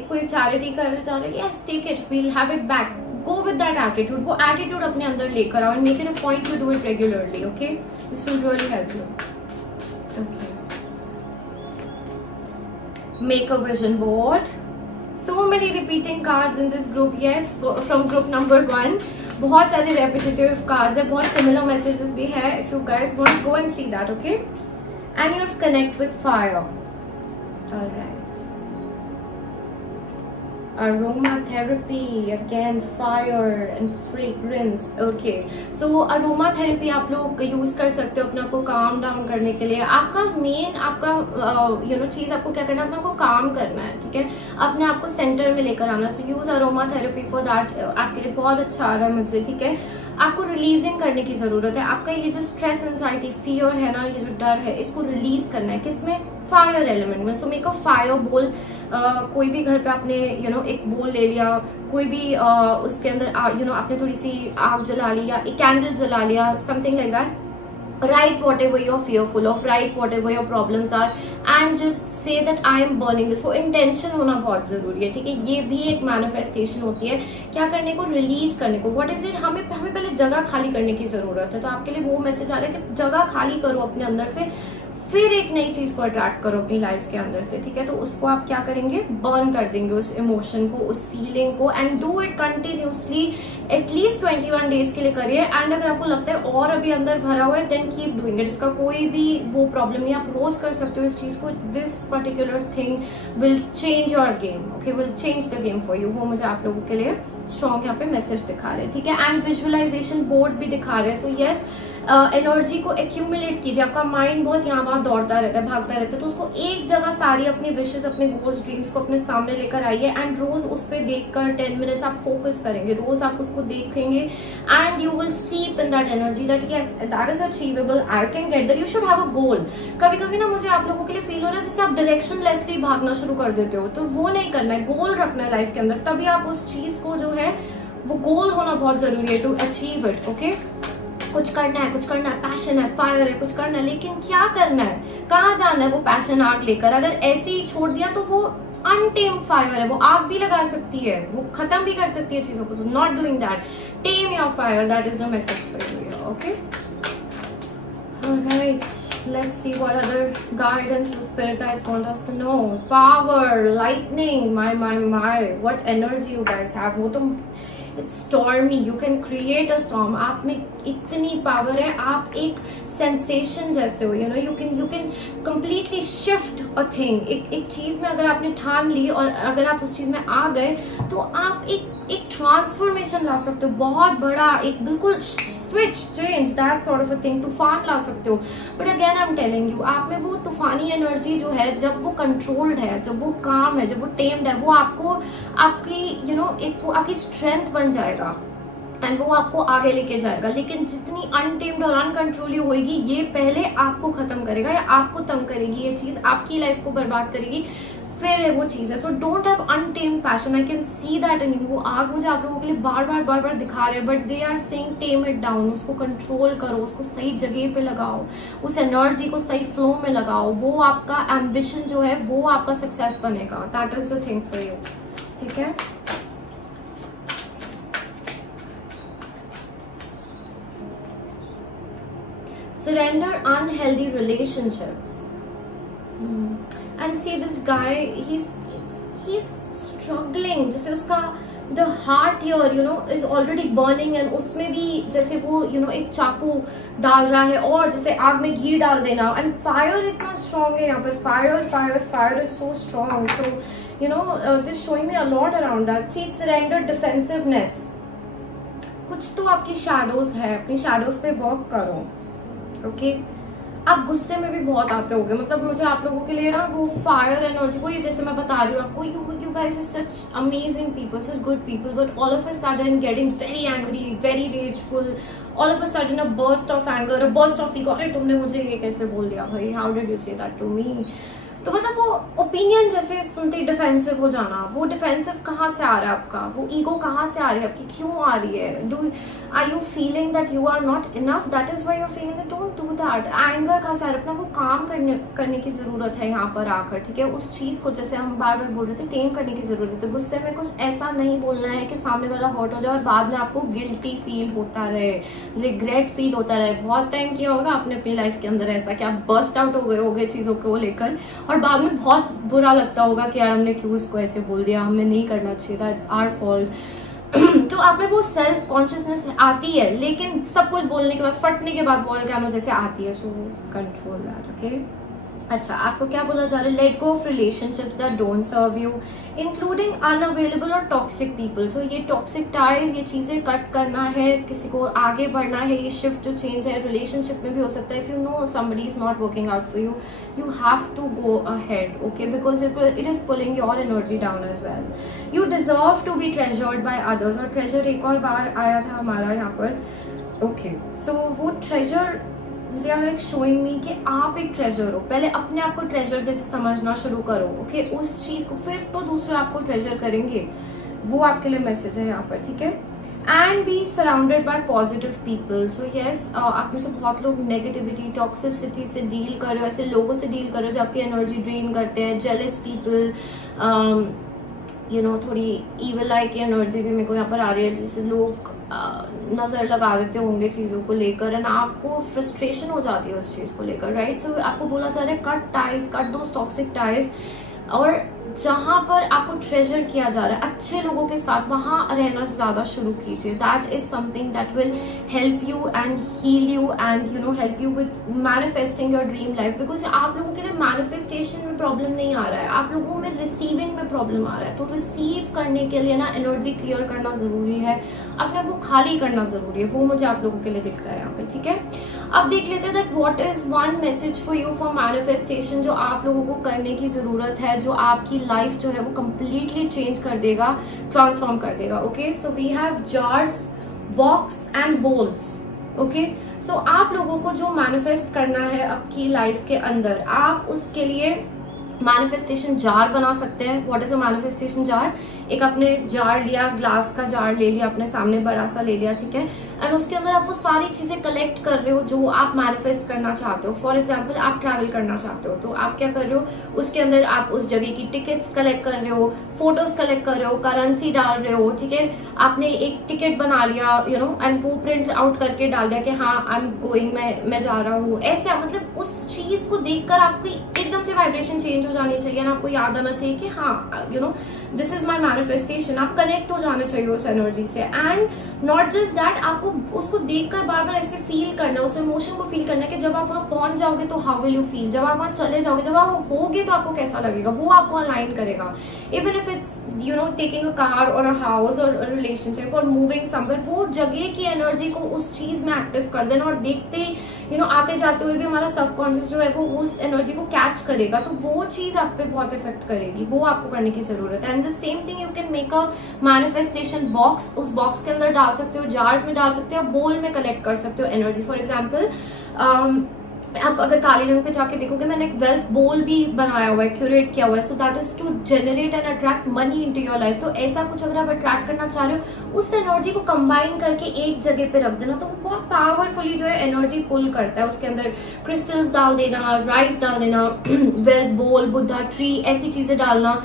कोई चैरिटी करना चाह रहा है, yes take it, we will have it back, go with that attitude, वो एटीट्यूड अपने अंदर लेकर आओ and make it a point to do it regularly, okay, this will really help you, okay. Make a vision board, so many repeating cards in this group, yes, from group number 1, बहुत सारे repetitive cards है, बहुत similar messages भी है, if you guys want go and see that, okay, and you have connect with fire, alright, aromatherapy, again fire and fragrance, okay, so aromatherapy आप लोग use कर सकते हो अपने आपको काम डाउन करने के लिए। आपका मेन आपका चीज आपको क्या करना है, अपने आपको काम करना है, ठीक है, अपने आपको सेंटर में लेकर आना, सो यूज अरोमाथेरेपी फॉर दैट, आपके लिए बहुत अच्छा आ रहा है मुझे, ठीक है। आपको रिलीजिंग करने की जरूरत है, आपका ये जो स्ट्रेस, एंजाइटी, फियर है ना, ये जो डर है, इसको रिलीज करना है, किसमें, फायर एलिमेंट में। सो मेक अ फायर बोल, कोई भी घर पे आपने एक बोल ले लिया, कोई भी उसके अंदर आपने थोड़ी सी आग जला ली या एक कैंडल जला लिया, something like that, write whatever you're fearful of, write whatever your problems are and just say that I am burning this। वो इंटेंशन होना बहुत जरूरी है, ठीक है, ये भी एक मैनिफेस्टेशन होती है, क्या करने को, रिलीज करने को। व्हाट इज इट, हमें पहले जगह खाली करने की जरूरत है, तो आपके लिए वो मैसेज आ रहा है कि जगह खाली करो अपने अंदर से, फिर एक नई चीज को अट्रैक्ट करो अपनी लाइफ के अंदर से, ठीक है। तो उसको आप क्या करेंगे, बर्न कर देंगे उस इमोशन को, उस फीलिंग को, and do it continuously at least 21 days के लिए करिए। एंड अगर आपको लगता है और अभी अंदर भरा हुआ है, देन कीप डूइंग इट, इसका कोई भी वो प्रॉब्लम नहीं, आप रोज कर सकते हो इस चीज को। This particular thing will change your game, okay, will change the game for you. वो मुझे आप लोगों के लिए स्ट्रॉन्ग यहाँ पे मैसेज दिखा रहे हैं, ठीक है। एंड विजुअलाइजेशन बोर्ड भी दिखा रहे हैं, सो यस, एनर्जी को एक्यूमुलेट कीजिए। आपका माइंड बहुत यहाँ वहां दौड़ता रहता है, भागता रहता है, तो उसको एक जगह सारी अपनी विशेष, अपने गोल्स, ड्रीम्स को अपने सामने लेकर आइए एंड रोज उस पर देखकर 10 मिनट्स आप फोकस करेंगे, रोज आप उसको देखेंगे and you will seep in that energy that yes that is achievable, I can get that. You should have a goal. कभी कभी ना मुझे आप लोगों के लिए फील हो रहा है जैसे आप डायरेक्शनलेसली भागना शुरू कर देते हो, तो वो नहीं करना है, गोल रखना है लाइफ के अंदर, तभी आप उस चीज को जो है वो गोल होना बहुत जरूरी है टू अचीव इट, ओके। कुछ करना है, पैशन है, फायर है, कुछ करना है, लेकिन क्या करना है, कहाँ जाना है वो पैशन आग लेकर। अगर ऐसे ही छोड़ दिया तो वो अनटेम फायर है, वो आग भी लगा सकती है, वो खत्म भी कर सकती है चीजों को। So not doing that, time your fire, that is the message for you, okay, alright. let's see what other guidance the spirit guides want us to know. Power, lightning, my, what energy you guys have. वो तो it's stormy, you can create a storm. आप में इतनी power है, आप एक sensation जैसे हो, you can completely shift a thing. एक चीज में अगर आपने ठान ली और अगर आप उस चीज में आ गए तो आप एक ट्रांसफॉर्मेशन ला सकते हो, बहुत बड़ा, एक बिल्कुल switch, change, that sort of a thing, तूफान ला सकते हो. But again I am telling you, आप में वो तूफानी एनर्जी जो है, जब वो कंट्रोल्ड है, जब वो काम है, जब वो टेम्ड है, वो आपको आपकी एक वो आपकी स्ट्रेंथ बन जाएगा एंड वो आपको आगे लेके जाएगा. लेकिन जितनी अनटेम्ड और अनकंट्रोली होगी, ये पहले आपको खत्म करेगा या आपको तंग करेगी, ये चीज आपकी लाइफ को बर्बाद करेगी, फिर वो चीज है. So don't have untamed passion. I can see that in you. वो आग मुझे आप लोगों के लिए बार बार दिखा रहे हैं, but they are saying tame it down. उसको कंट्रोल करो, उसको सही जगह पे लगाओ, उस एनर्जी को सही फ्लो में लगाओ. वो आपका एम्बिशन जो है, वो आपका सक्सेस बनेगा. That is the thing for you. ठीक है. Surrender unhealthy relationships. And see this guy, he's struggling. जैसे उसका the heart here is already burning, and उसमें भी जैसे वो एक चाकू डाल रहा है और जैसे आग में घी डाल देना. and fire इतना strong है यहाँ पर. fire is so strong. So this showing me a lot around that. See, surrender, defensiveness. कुछ तो आपकी shadows है, अपनी shadows पे work करो. ओके आप गुस्से में भी बहुत आते होगे. मतलब मुझे आप लोगों के लिए ना वो फायर एनर्जी को, ये जैसे मैं बता रही हूँ आपको, you guys are such amazing people, such good people, but all of a sudden getting very angry, very rageful, all of a sudden a burst of anger, a burst of ego. अरे तुमने मुझे ये कैसे बोल दिया भाई, how did you say that to me. तो मतलब वो ओपिनियन जैसे सुनते डिफेंसिव हो जाना. वो डिफेंसिव कहाँ से आ रहा है आपका, वो ईगो कहाँ से आ रही है आपकी, क्यों आ रही है. Are you feeling that you are not enough, that is why you are feeling it. Don't do that. Anger कहाँ से आ रहा है, अपना वो काम करने की जरूरत है यहाँ पर आकर. ठीक है. उस चीज को जैसे हम बार बार बोल रहे थे, टेम करने की जरूरत है. गुस्से में कुछ ऐसा नहीं बोलना है कि सामने वाला हर्ट हो जाए और बाद में आपको गिल्टी फील होता रहे, रिग्रेट फील होता रहे. बहुत टाइम किया होगा आपने अपनी लाइफ के अंदर ऐसा कि आप बर्स्ट आउट हो गए चीजों को लेकर, और बाद में बहुत बुरा लगता होगा कि यार हमने क्यों इसको ऐसे बोल दिया, हमें नहीं करना चाहिए था, इट्स आवर फॉल्ट. तो आप में वो सेल्फ कॉन्शियसनेस आती है, लेकिन सब कुछ बोलने के बाद, फटने के बाद वॉल्केनो जैसे आती है. So control that. ओके. अच्छा, आपको क्या बोला जा रहा है? Let go of relationships that don't serve you, including unavailable और टॉक्सिक पीपल. सो ये टॉक्सिक टाइज, ये चीजें कट करना है, किसी को आगे बढ़ना है. ये शिफ्ट जो चेंज है रिलेशनशिप में भी हो सकता है. If you know somebody is not working out for you, you have to go ahead. Okay, because it is pulling your energy down as well. You deserve to be treasured by others. और treasure एक और बार आया था हमारा यहाँ पर. Okay, सो वो treasure they are like showing me कि आप एक ट्रेजर हो. पहले अपने आप को ट्रेजर जैसे समझना शुरू करो. ओके, उस चीज को, फिर तो दूसरे आपको ट्रेजर करेंगे. वो आपके लिए मैसेज है यहाँ पर. ठीक है. And be surrounded by positive people. So yes, आप में से बहुत लोग नेगेटिविटी, टॉक्सिसिटी से डील कर रहे हो, ऐसे लोगों से डील कर रहे हो जो आपकी एनर्जी ड्रेन करते हैं. जेलस पीपल, थोड़ी ईविल आई की एनर्जी भी मेरे को यहाँ पर आ रही है, जिससे लोग नजर लगा देते होंगे चीजों को लेकर, एंड आपको फ्रस्ट्रेशन हो जाती है उस चीज को लेकर. राइट. सो आपको बोला जा रहा है कट टाइज, कट दोस टॉक्सिक टाइज. और जहां पर आपको ट्रेजर किया जा रहा है अच्छे लोगों के साथ, वहां रहना ज्यादा शुरू कीजिए. That is something that will help you and heal you and help you with manifesting your dream life. Because आप लोगों के लिए मैनिफेस्टेशन में प्रॉब्लम नहीं आ रहा है, आप लोगों में रिसीविंग में प्रॉब्लम आ रहा है. तो रिसीव करने के लिए ना एनर्जी क्लियर करना जरूरी है, अपने आप को खाली करना जरूरी है. वो मुझे आप लोगों के लिए दिख रहा है यहाँ पे. ठीक है. अब देख लेते हैं that what is one message for you for manifestation, जो आप लोगों को करने की जरूरत है, जो आपकी लाइफ जो है वो कंप्लीटली चेंज कर देगा, ट्रांसफॉर्म कर देगा. Okay, so we have jars, box and bowls. Okay, so आप लोगों को जो मैनिफेस्ट करना है आपकी लाइफ के अंदर, आप उसके लिए मैनिफेस्टेशन जार बना सकते हैं। What is a manifestation jar? एक आपने जार लिया, ग्लास का जार ले लिया अपने सामने, बड़ा सा ले लिया, ठीक है, एंड उसके अंदर आप वो सारी चीजें कलेक्ट कर रहे हो जो आप मैनिफेस्ट करना चाहते हो। फॉर एग्जाम्पल आप ट्रैवल करना चाहते हो, तो आप क्या कर रहे हो, उसके अंदर आप उस जगह की टिकट्स कलेक्ट कर रहे हो, फोटोज कलेक्ट कर रहे हो, करेंसी डाल रहे हो, ठीक है, आपने एक टिकट बना लिया, यू नो, एंड वो प्रिंट आउट करके डाल दिया कि हाँ आई एम गोइंग, मैं जा रहा हूँ। ऐसा मतलब उस चीज को देखकर आपकी एकदम से वाइब्रेशन चेंज हो जानी चाहिए ना, आपको याद आना चाहिए कि हाँ you know this is my manifestation. आप कनेक्ट हो जाने चाहिए उस एनर्जी से, एंड नॉट जस्ट दैट, आपको उसको देखकर बार बार ऐसे फील करना, उस इमोशन को फील करना कि जब आप वहां पहुंच जाओगे तो हाउ विल यू फील, जब आप वहां चले जाओगे, जब आप होगे तो आपको कैसा लगेगा, वो आपको अलाइन करेगा। Even if it's you know taking a car और अ हाउस और रिलेशनशिप और मूविंग समवेयर, वो जगह की एनर्जी को उस चीज में एक्टिव कर देना, और देखते यू नो आते जाते हुए भी हमारा सबकॉन्शियस जो है वो उस एनर्जी को कैच करेगा, तो वो चीज आप पे बहुत इफेक्ट करेगी, वो आपको करने की जरूरत है। And the same thing you can make a manifestation box, उस बॉक्स के अंदर डाल सकते हो, जार्स में डाल सकते हो, बोल में कलेक्ट कर सकते हो एनर्जी। फॉर एग्जाम्पल आप अगर काले रंग पे जाके देखोगे, मैंने एक वेल्थ बोल भी बनाया हुआ है, क्यूरेट किया हुआ है, so that is to generate and attract money into your life. तो ऐसा कुछ अगर आप अट्रैक्ट करना चाह रहे हो, उस एनर्जी को कंबाइन करके एक जगह पे रख देना, तो वो बहुत पावरफुली जो है एनर्जी पुल करता है। उसके अंदर क्रिस्टल्स डाल देना, राइस डाल देना, वेल्थ बोल, बुद्धा ट्री, ऐसी चीजें डालना,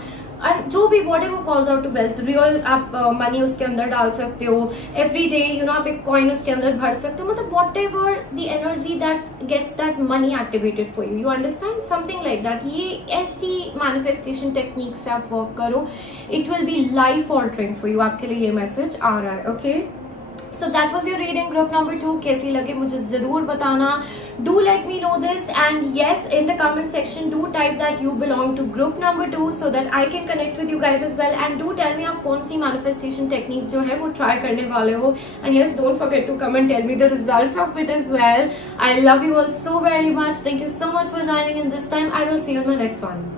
और जो भी whatever calls out to wealth, real आप मनी उसके अंदर डाल सकते हो, एवरी डे यू नो आप एक कॉइन उसके अंदर भर सकते हो, मतलब whatever the energy that gets that money activated for you, you understand, something like that. ये ऐसी मैनिफेस्टेशन टेक्निक से आप वर्क करो, it will be life altering for you. आपके लिए ये मैसेज आ रहा है, okay. So that was your reading group number 2. कैसी लगे मुझे जरूर बताना. Do let me know this, and yes, in the comment section do type that you belong to group number 2 so that I can connect with you guys as well, and do tell me आप कौन सी manifestation technique जो है वो try करने वाले हो, and yes, don't forget to come and tell me the results of it as well. I love you all so very much. Thank you so much for joining in this time. I will see you in my next one.